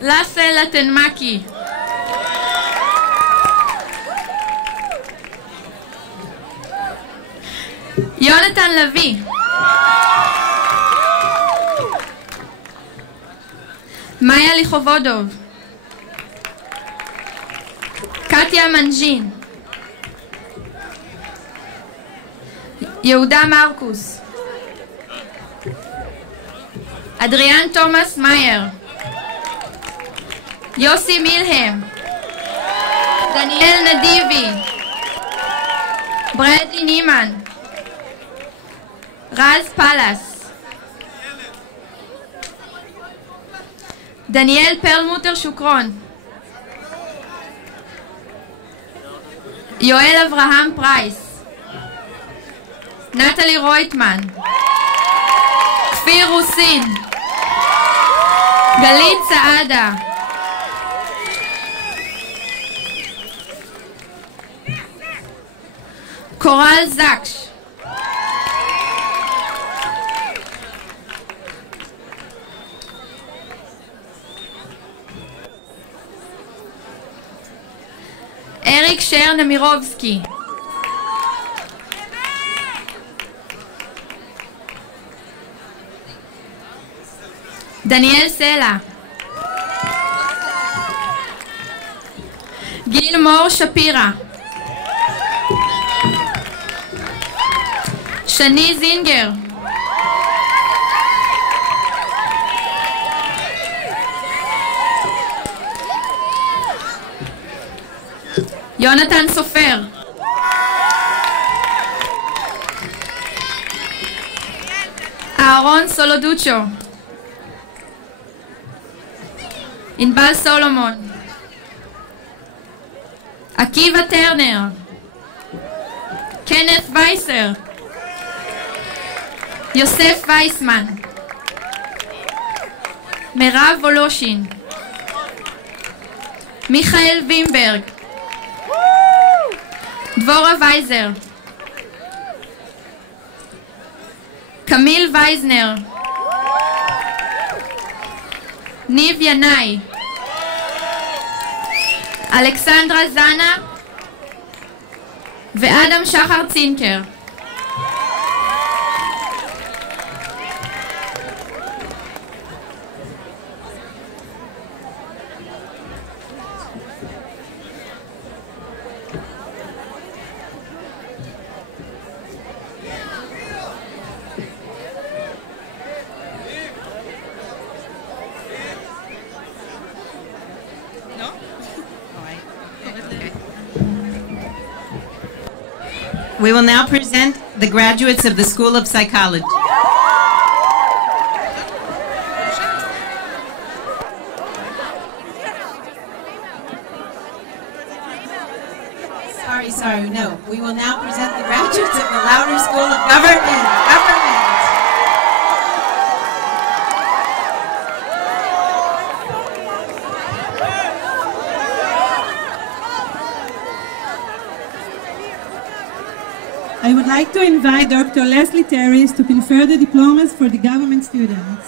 לסה לטנמקי. יונתן לוי. מאיה ליחובודוב. קטיה מנג'ין. יהודה מרקוס. אדריאן תומאס מאייר. יוסי מילהם. דניאל נדיבי. ברדלי נימן. רז פלס. דניאל פרלמוטר שוקרון. יואל אברהם פרייס. נטלי רויטמן. כפיר רוסין. גלית סעדה. קורל זקש. אריק שר נמירובסקי. דניאל סלע. גילמור שפירא. שני זינגר. יונתן סופר. אהרון סולודוצ'ו. ענבל סולומון. עקיבא טרנר. קנת וייסר. יוסף וייסמן. מירב וולושין. מיכאל וימברג. דבורה וייזר. קמיל וייזנר. ניב ינאי. אלכסנדרה זנה ואדם שחר צינקר. We will now present the graduates of the School of Psychology. Sorry, no. We will now present the graduates of the Louder School of Government. I would like to invite Dr. Leslie Terris to confer the diplomas for the government students.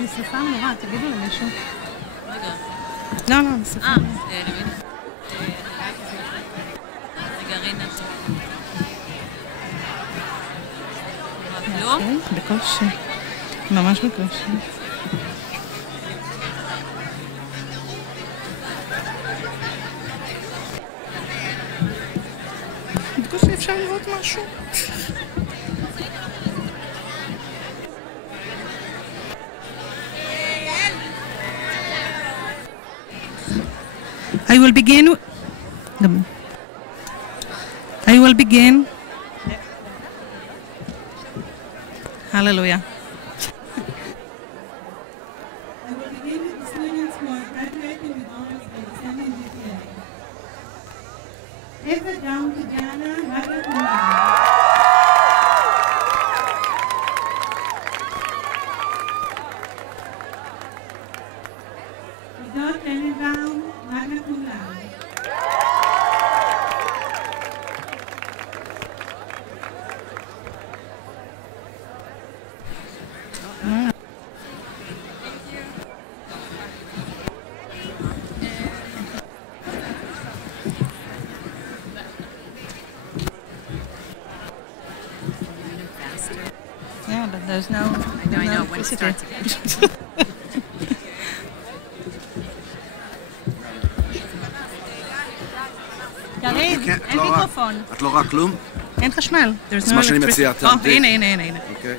היא שפה נורא, תגידו למישהו. רגע. לא, שפה. רגע, רינה. לא? בקושי. ממש בקושי. בקושי אפשר לראות משהו. I will begin. Hallelujah. I will begin with the students who are graduating with honors by attending GPA. Eva Down to Jana, magna cum laude. Idot Tenenbaum, magna cum laude. Yeah, but there's no. I know when it starts again. ירין, אין מיקרופון. את לא רואה כלום? אין חשמל. זה מה שאני מציע, תעמדי. הנה. אוקיי.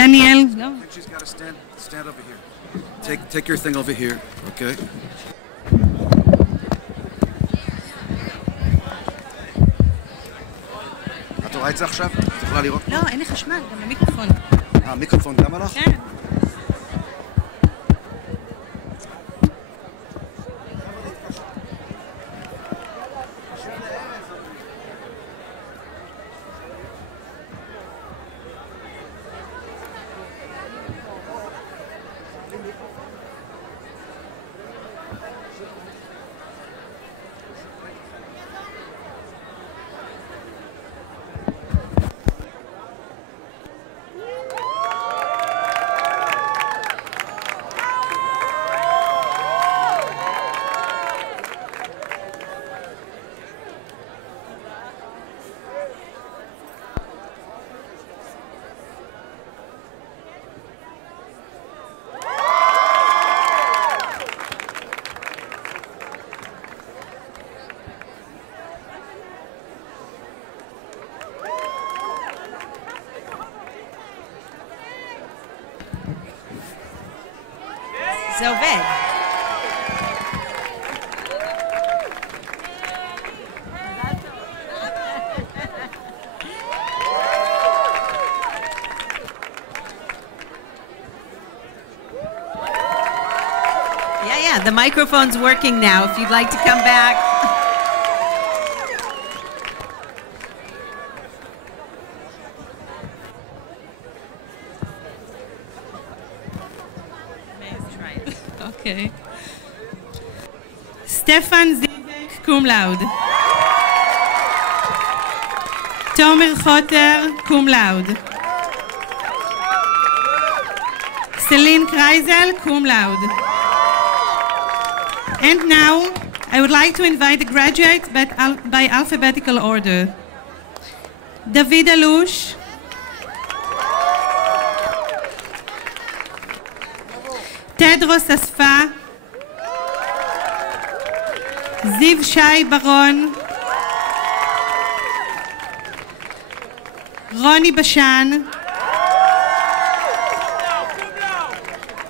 Daniel. She's got to stand over here. Take your thing over here, okay? את זה עכשיו? את יכולה לראות? לא, אין לי חשמל, גם המיקרופון. המיקרופון גם הלך? כן. זה עובד. Yeah, the microphone's working now. If you'd like to come back. Okay. Stefan Zivek, cum laude. Tomer Choter, cum laude. Celine Kreisel, cum laude. And now, I would like to invite the graduates by alphabetical order. David Alush, Tedros Asfa, Ziv Shai Baron, Roni Bashan,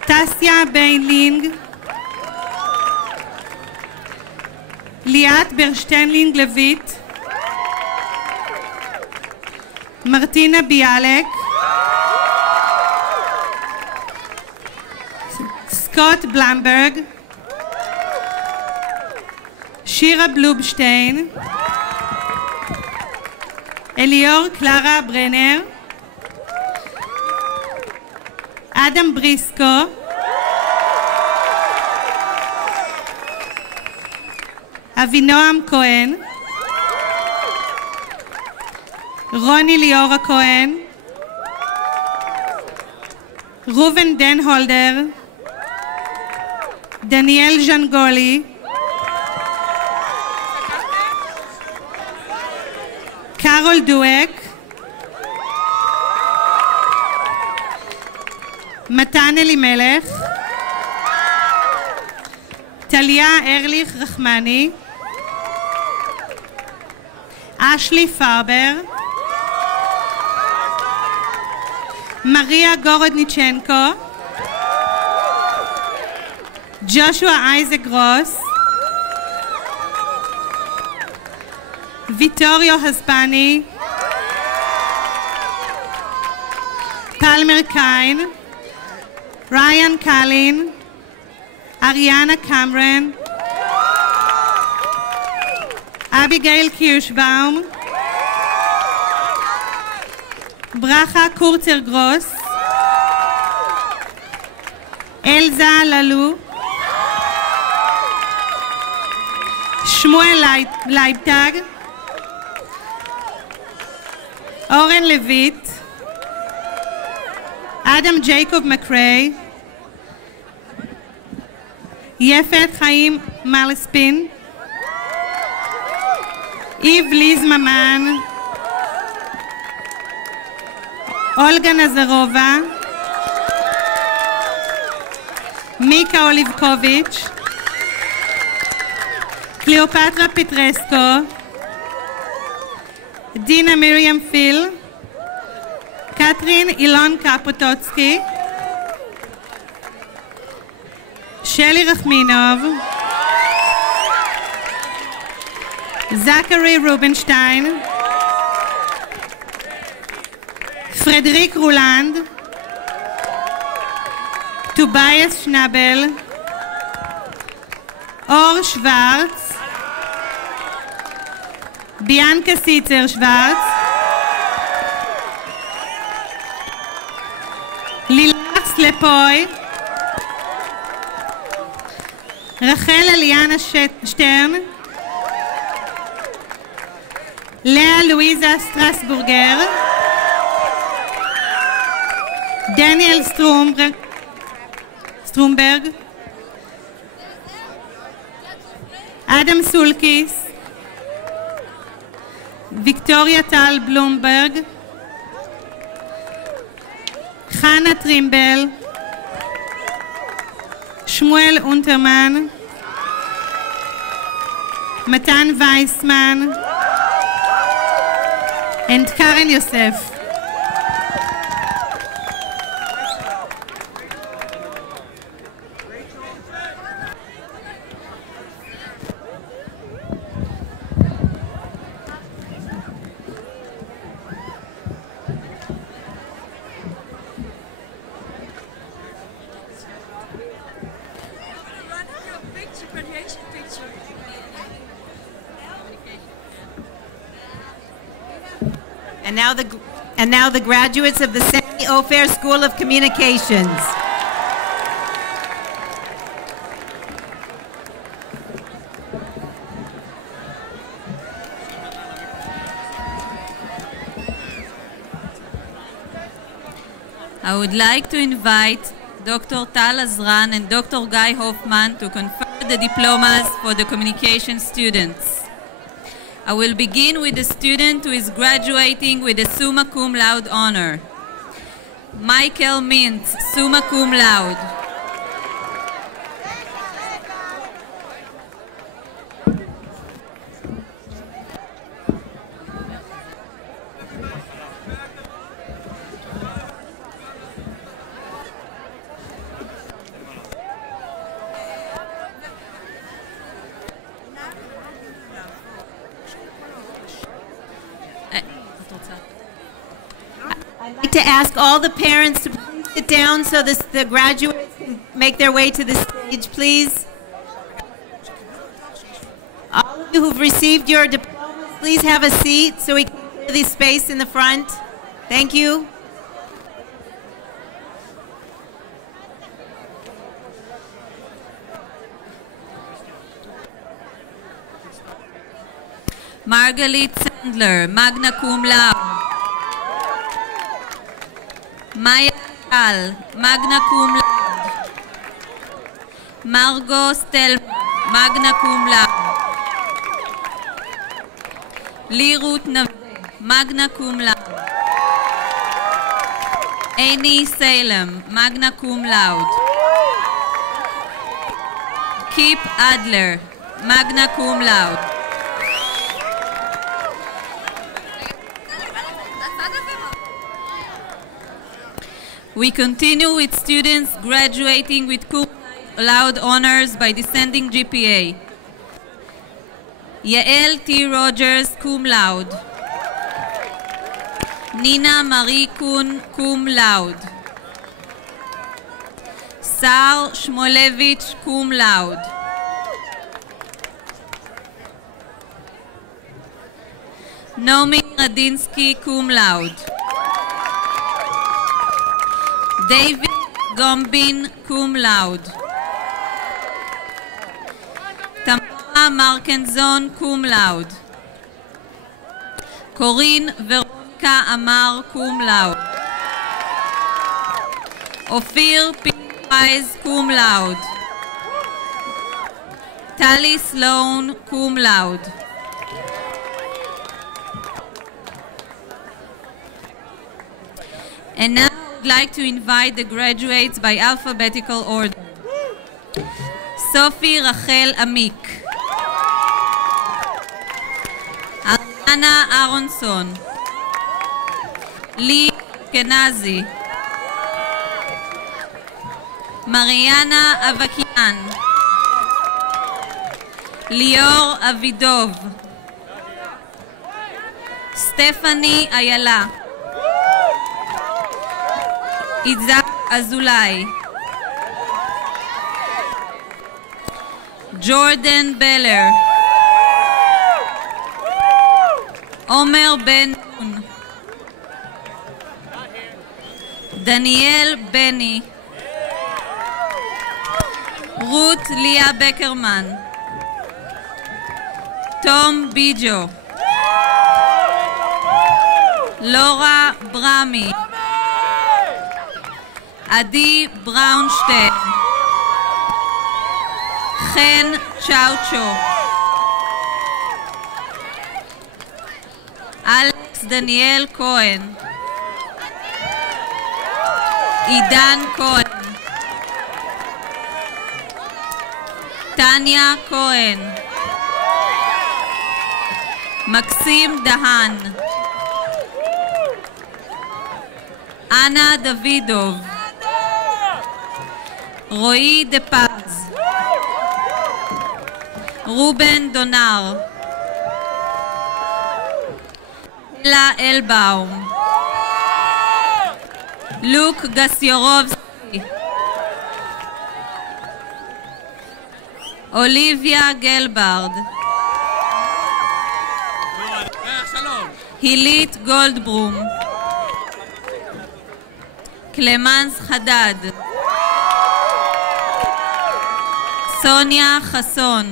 Tasya Beinling, Liat Bershtenling Levit, Martina Bialek, Scott Blumberg, Shira Blubstein, Elior Clara Brenner, Adam Brisco, Avinoam Cohen, Ronnie Liora Cohen, Reuven Denholder, Daniel Jangoli, Carol Dueck, Matan Elimelech, Talia Erlich Rachmani, Ashley Farber, Maria Gorodnichenko, Joshua Isaac Ross, Vittorio Haspani, Palmer Kine, Ryan Kalin, Ariana Cameron, Abigail Kirschbaum, Bracha Kurzer-Gross, Elza Lalu, Shmuel Leibtag, Oren Levit, Adam Jacob McRae, Yefet Chaim Malespin, Yves Liz Maman, Olga Nazarova, Mika Olivkovich, Cleopatra Petresco, Dina Miriam Phil, Katrin Ilon Kapototsky, Shelly Rachminov, Zachary Rubenstein, Frederic Rouland, Tobias Schnabel, Or Schwarz, Bianca Sitzer-Schwarz, Lilach Slepoy, Rachel Eliana Stern, Lea Louisa Strasburger, Daniel Stromberg, Adam Sulkis, Victoria Tal Blumberg, Hannah Trimble, Shmuel Unterman, Matan Weissman, and Karen Yosef. And now the graduates of the Sami Ofer School of Communications. I would like to invite Dr. Tal Azran and Dr. Guy Hoffman to confer the diplomas for the communication students. I will begin with the student who is graduating with a summa cum laude honor. Michael Mintz, summa cum laude. I'd like to ask all the parents to please sit down so the graduates can make their way to the stage, please. All of you who've received your diplomas, please have a seat so we can clear the space in the front. Thank you. Margalit Sandler, magna cum laude. Maya Tal, magna cum laude. Margot Stelman, magna cum laude. Lee Ruth Nave, magna cum laude. Annie Salem, magna cum laude. Kip Adler, magna cum laude. We continue with students graduating with cum laude honors by descending GPA. Yael T. Rogers, cum laude. Nina Marie Kuhn, cum laude. Sar Shmolevich, cum laude. Nomi Radinsky, cum laude. David Gombin, cum laude. Tamara Markenzon, cum laude. Corinne Veronica Amar, cum laude. Ophir Pires, cum laude. Tali Sloan, cum laude. And now I would like to invite the graduates by alphabetical order. Sophie Rachel Amik. Ariana Aronson. Lee Kenazi. Mariana Avakian. Lior Avidov. Stephanie Ayala. Isaac Azulay, Jordan Beller, Omer Ben Nun, Daniel Benny, Ruth Leah Beckerman, Tom Bijo, Laura Brami, Adi Braunstein, Chen Chaucho, Alex Daniel Cohen, Idan Cohen, Tanya Cohen, Maxim Dahan, Anna Davidov, Roy De Paz, Ruben Donar, Ella Elbaum, Luke Gasyorovsky, Olivia Gelbard, Hilit Goldblum, Clemens Haddad, Sonia Chasson,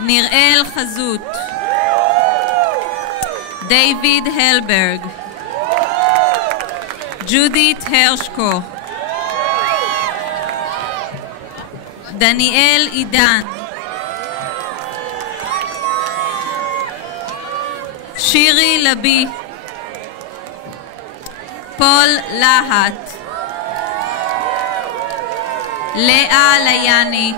Nirel Chazut, David Helberg, Judith Hershko, Daniel Idan, Shiri Labi, Paul Lahat, Leah Layani,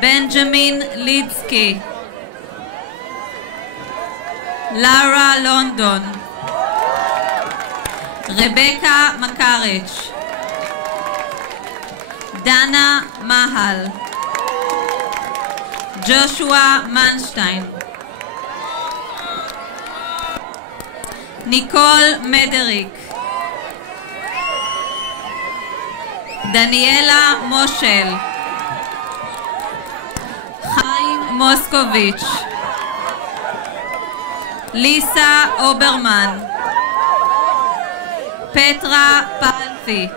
Benjamin Lidsky, Lara London, Rebecca Makarich, Dana Mahal, Joshua Manstein, Nicole Mederick, Daniela Moshel, Chaim Moskovich, Lisa Oberman, Petra Palfi,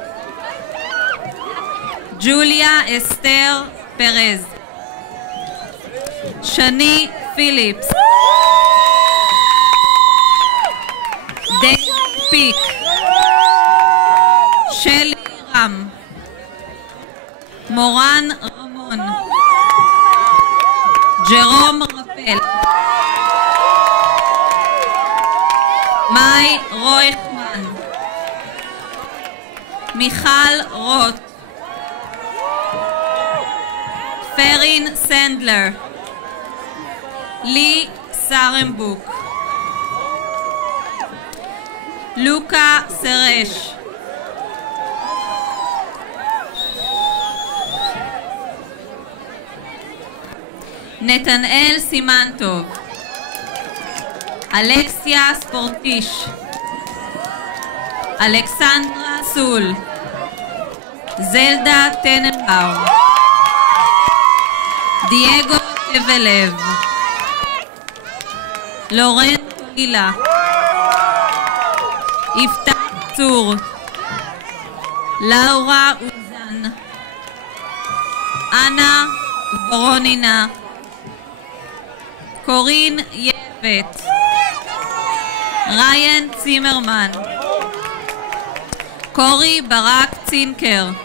Julia Esther Perez, Shani Phillips, David Peak, Shelly Ram, Moran Ramon, Jerome Raphael, Mai Roichman, Michal Roth, Ferin Sandler, Lee Sarenbuk, Luca Seresh, Netanel Simantov, Alexia Sportish, Alexandra Sul, Zelda Tenenbaum, Diego Chevelev, Loren Ila, Iftach Tzur, Laura Uzan, Anna Boronina, Corinne Yevet, Ryan Zimmerman, Cory Barak Zinker,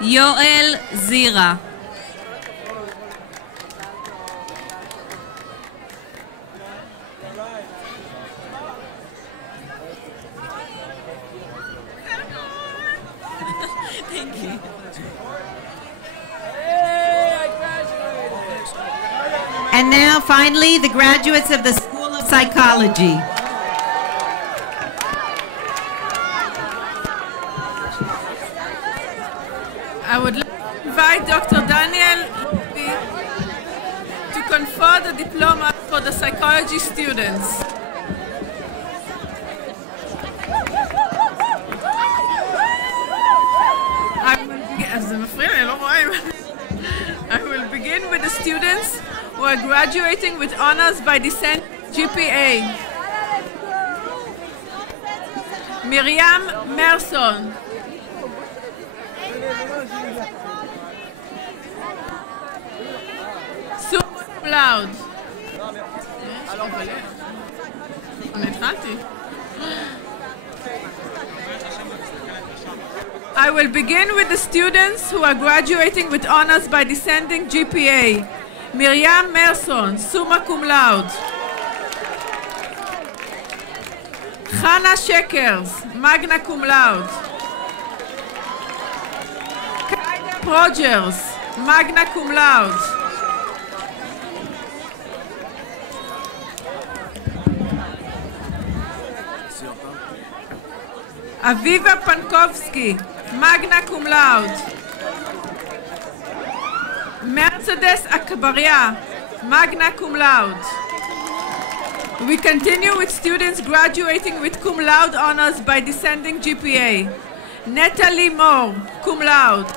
Yoel Zira, Thank you. And now, finally, the graduates of the School of Psychology. I would like to invite Dr. Daniel to confer the diploma for the psychology students. begin with the students who are graduating with honors by descent GPA. Miriam Merson. Summa cum laude. I will begin with the students who are graduating with honors by descending GPA. Miriam Merson, summa cum laude. Hannah Shekers, magna cum laude. Kaida Rogers, magna cum laude. Aviva Pankowski, magna cum laude. Mercedes Akbaria, magna cum laude. We continue with students graduating with cum laude honors by descending GPA. Natalie Moore, cum laude.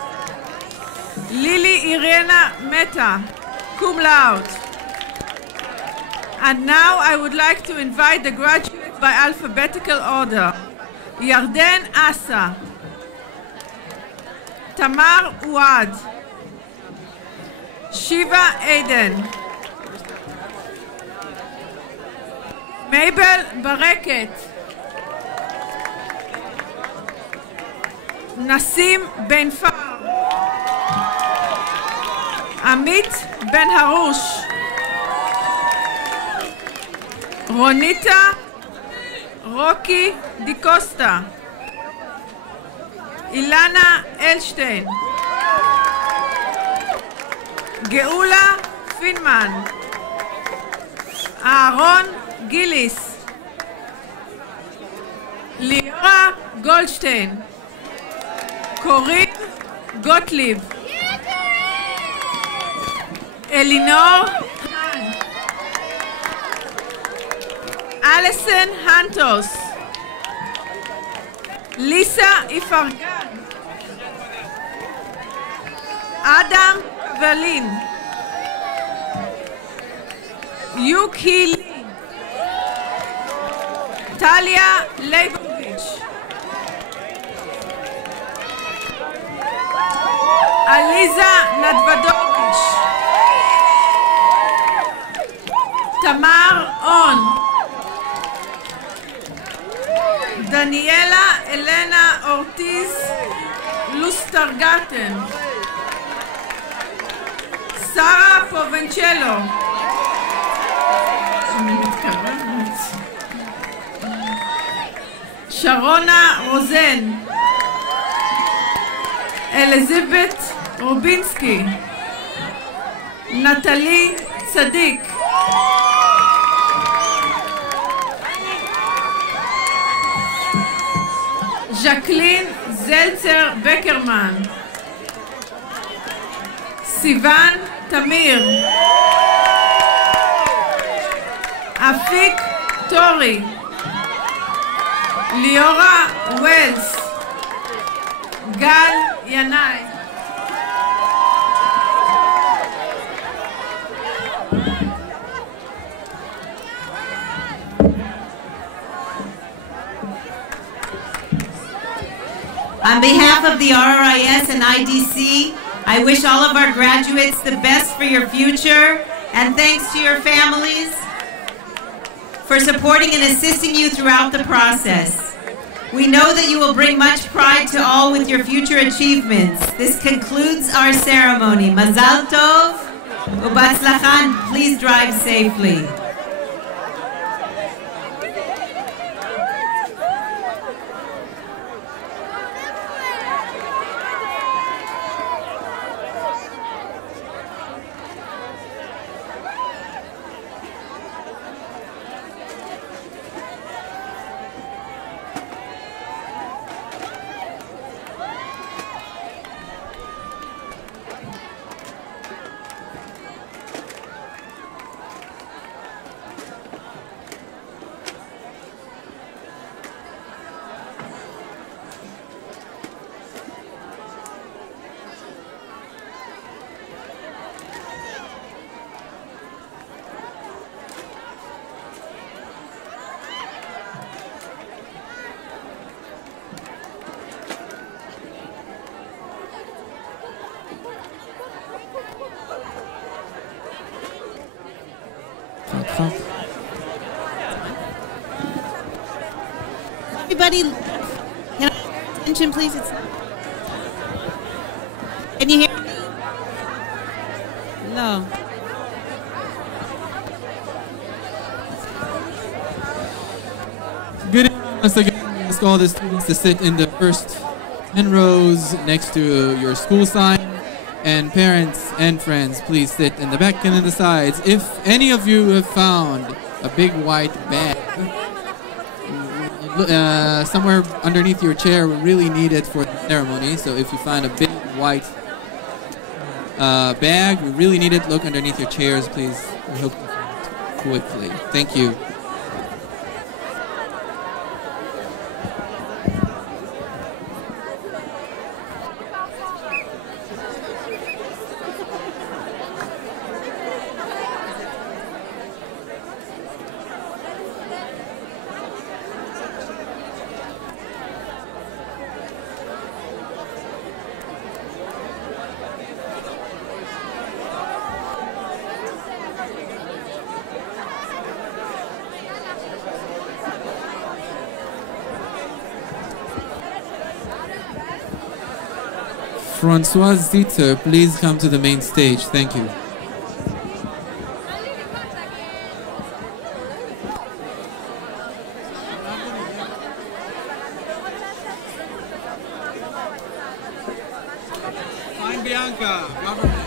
Lily Irena Meta, cum laude. And now I would like to invite the graduates by alphabetical order. Yarden Asa, Tamar Ouad, Shiva Eden, Mabel Bareket, Nassim Ben Far, Amit Ben Harush, Ronita Rocky Di Costa, Ilana Elstein, Geula Finman, Aaron Gillis, Liora Goldstein, Corinne Gottlieb, Elinor Han, Alison Hantos, Lisa Ifargan, Adam Berlin, Yuk Hee Lee, Talia Leibovich, Aliza Nadvadovich, Tamar On, Daniela Elena Ortiz Lustargaten, Sara Provencello, Sharona Rosen, Elizabeth Rubinsky, Natalie Tzadik, Jacqueline Zeltzer Beckerman, Sivan Tamir, Afik Tori, Liora Wells, Gal Yanai. On behalf of the RRIS and IDC, I wish all of our graduates the best for your future, and thanks to your families for supporting and assisting you throughout the process. We know that you will bring much pride to all with your future achievements. This concludes our ceremony. Mazal Tov, u'batzlachan. Please drive safely. Everybody, can I have attention, please? Can you hear me? No. Good evening once again. Ask all the students to sit in the first 10 rows next to your school sign. And parents and friends, please sit in the back and in the sides. If any of you have found a big white bag somewhere underneath your chair, we really need it for the ceremony. So if you find a big white bag, we really need it. Look underneath your chairs, please. We hope you find it quickly. Thank you. Francoise Zitzer, please come to the main stage. Thank you. Fine Bianca, government.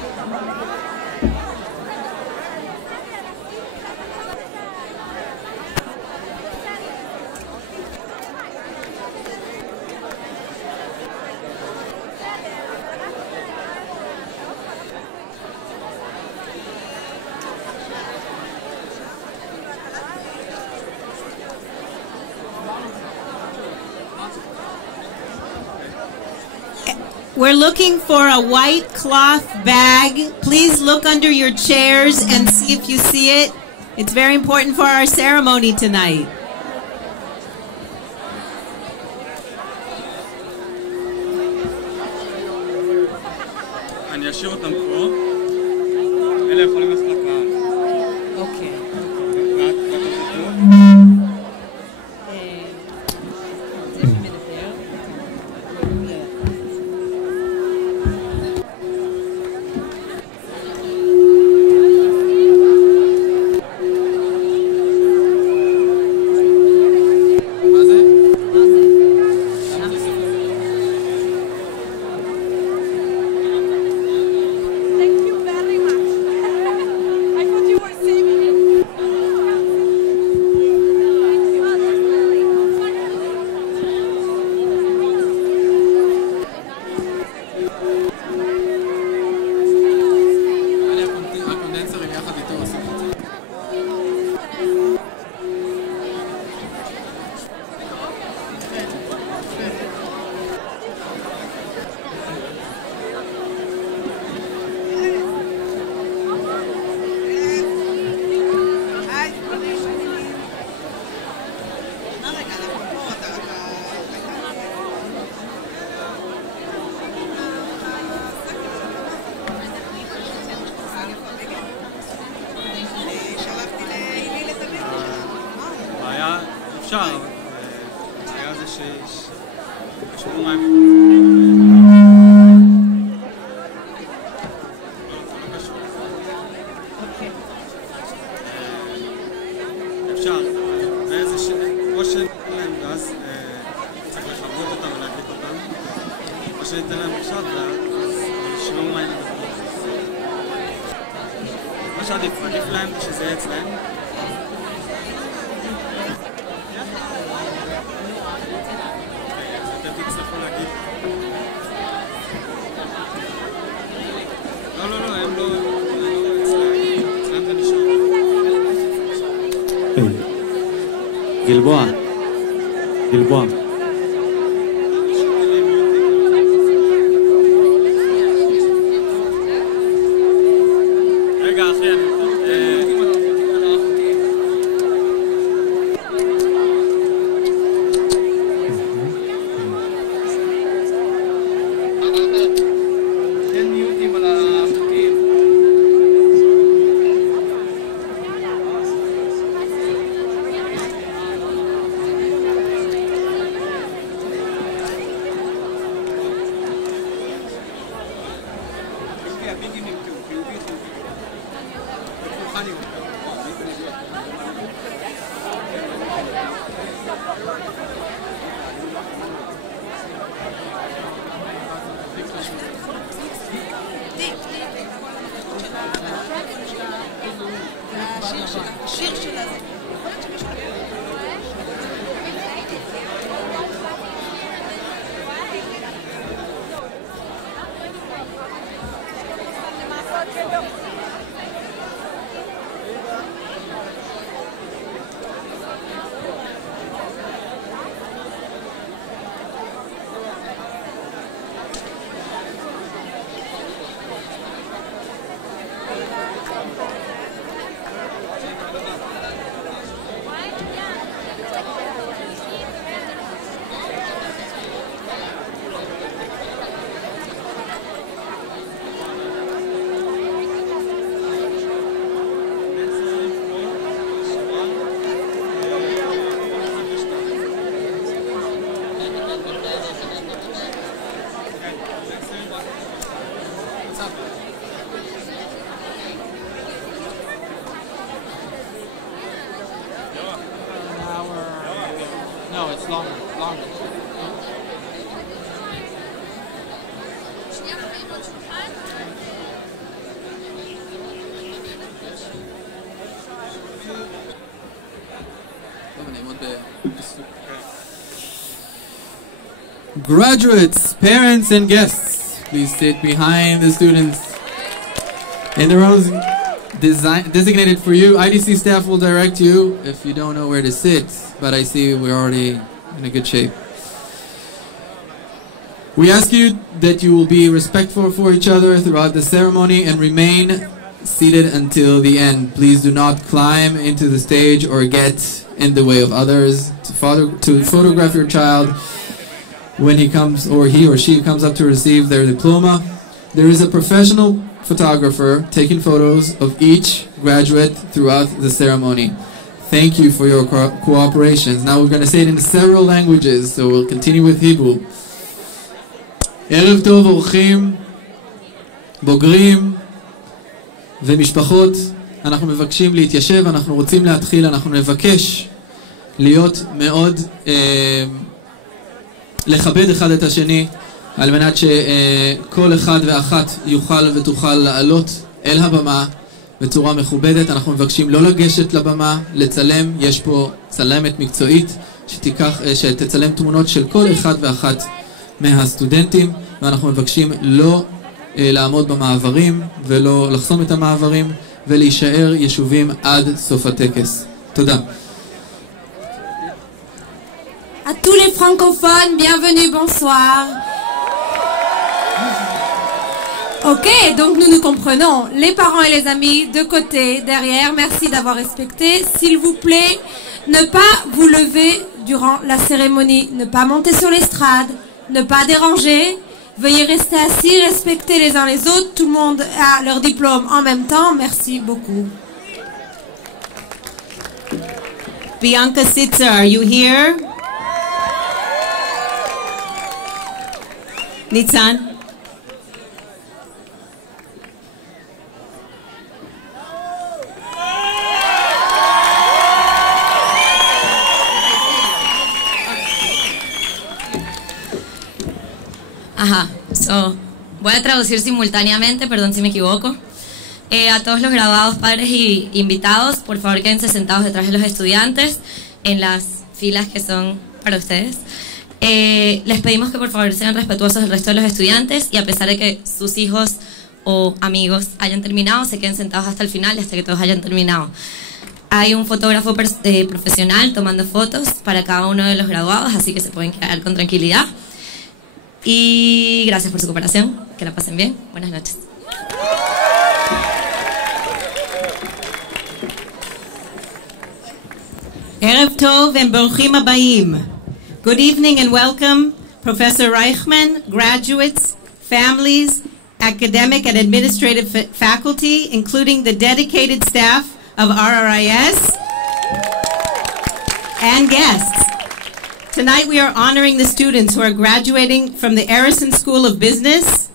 We're looking for a white cloth bag. Please look under your chairs and see if you see it. It's very important for our ceremony tonight. אני אשאיר אותם פה. אלה יכולים לעשות לקהל. אוקיי. אפשר, אבל הבעיה זה ששמעו מים. אפשר, וזה או שניתן להם גז, צריך לכבות אותם ולהדליק אותם, או שניתן להם עכשיו ושמעו מים. מה שעדיף להם זה שזה יהיה אצלהם. גלבוע, גלבוע. רגע, אחי, תן מיוטים על החוקים. No, it's longer. Graduates, parents, and guests, please sit behind the students in the rows designated for you. IDC staff will direct you if you don't know where to sit, but I see we're already in a good shape. We ask you that you will be respectful for each other throughout the ceremony and remain seated until the end. Please do not climb into the stage or get in the way of others. To photograph your child when he or she comes up to receive their diploma. There is a professional photographer taking photos of each graduate throughout the ceremony. Thank you for your cooperation. Now we're going to say it in several languages, so we'll continue with Hebrew. ערב טוב אורחים, בוגרים ומשפחות. אנחנו מבקשים להתיישב, אנחנו רוצים להתחיל, אנחנו נבקש להיות מאוד לכבד אחד את השני, על מנת שכל אחד ואחת יוכל ותוכל לעלות אל הבמה בצורה מכובדת. אנחנו מבקשים לא לגשת לבמה, לצלם. יש פה צלמת מקצועית שתצלם תמונות של כל אחד ואחת מהסטודנטים, ואנחנו מבקשים לא לעמוד במעברים ולא לחסום את המעברים ולהישאר ישובים עד סוף הטקס. תודה. À tous les francophones, bienvenue, bonsoir. Ok, donc nous nous comprenons. Les parents et les amis, de côté, derrière, merci d'avoir respecté. S'il vous plaît, ne pas vous lever durant la cérémonie, ne pas monter sur l'estrade, ne pas déranger. Veuillez rester assis, respecter les uns les autres. Tout le monde a leur diplôme en même temps. Merci beaucoup. Bianca Sitzer, are you here? Nitzan? Ajá, voy a traducir simultáneamente, perdón si me equivoco. A todos los graduados, padres y invitados, por favor quédense sentados detrás de los estudiantes en las filas que son para ustedes. Les pedimos que por favor sean respetuosos del resto de los estudiantes y a pesar de que sus hijos o amigos hayan terminado, se queden sentados hasta el final y hasta que todos hayan terminado. Hay un fotógrafo profesional tomando fotos para cada uno de los graduados, así que se pueden quedar con tranquilidad. Y gracias por su cooperación, que la pasen bien. Buenas noches. Erev Tov and Baruchim Habayim. Good evening and welcome, Professor Reichman, graduates, families, academic and administrative faculty, including the dedicated staff of RRIS, and guests. Tonight we are honoring the students who are graduating from the Arison School of Business,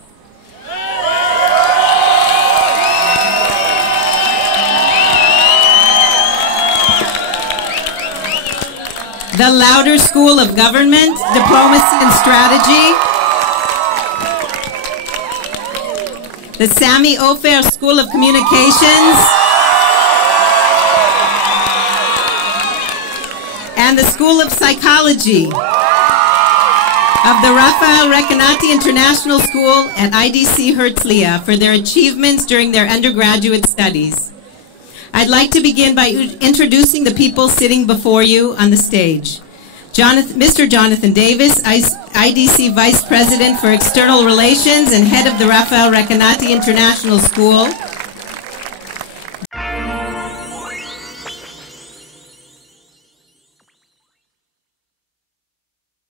the Lauder School of Government, Diplomacy and Strategy, the Sami Ofer School of Communications, and the School of Psychology of the Raphael Recanati International School at IDC Herzliya for their achievements during their undergraduate studies. I'd like to begin by introducing the people sitting before you on the stage. Mr. Jonathan Davis, IDC Vice President for External Relations and head of the Raphael Recanati International School.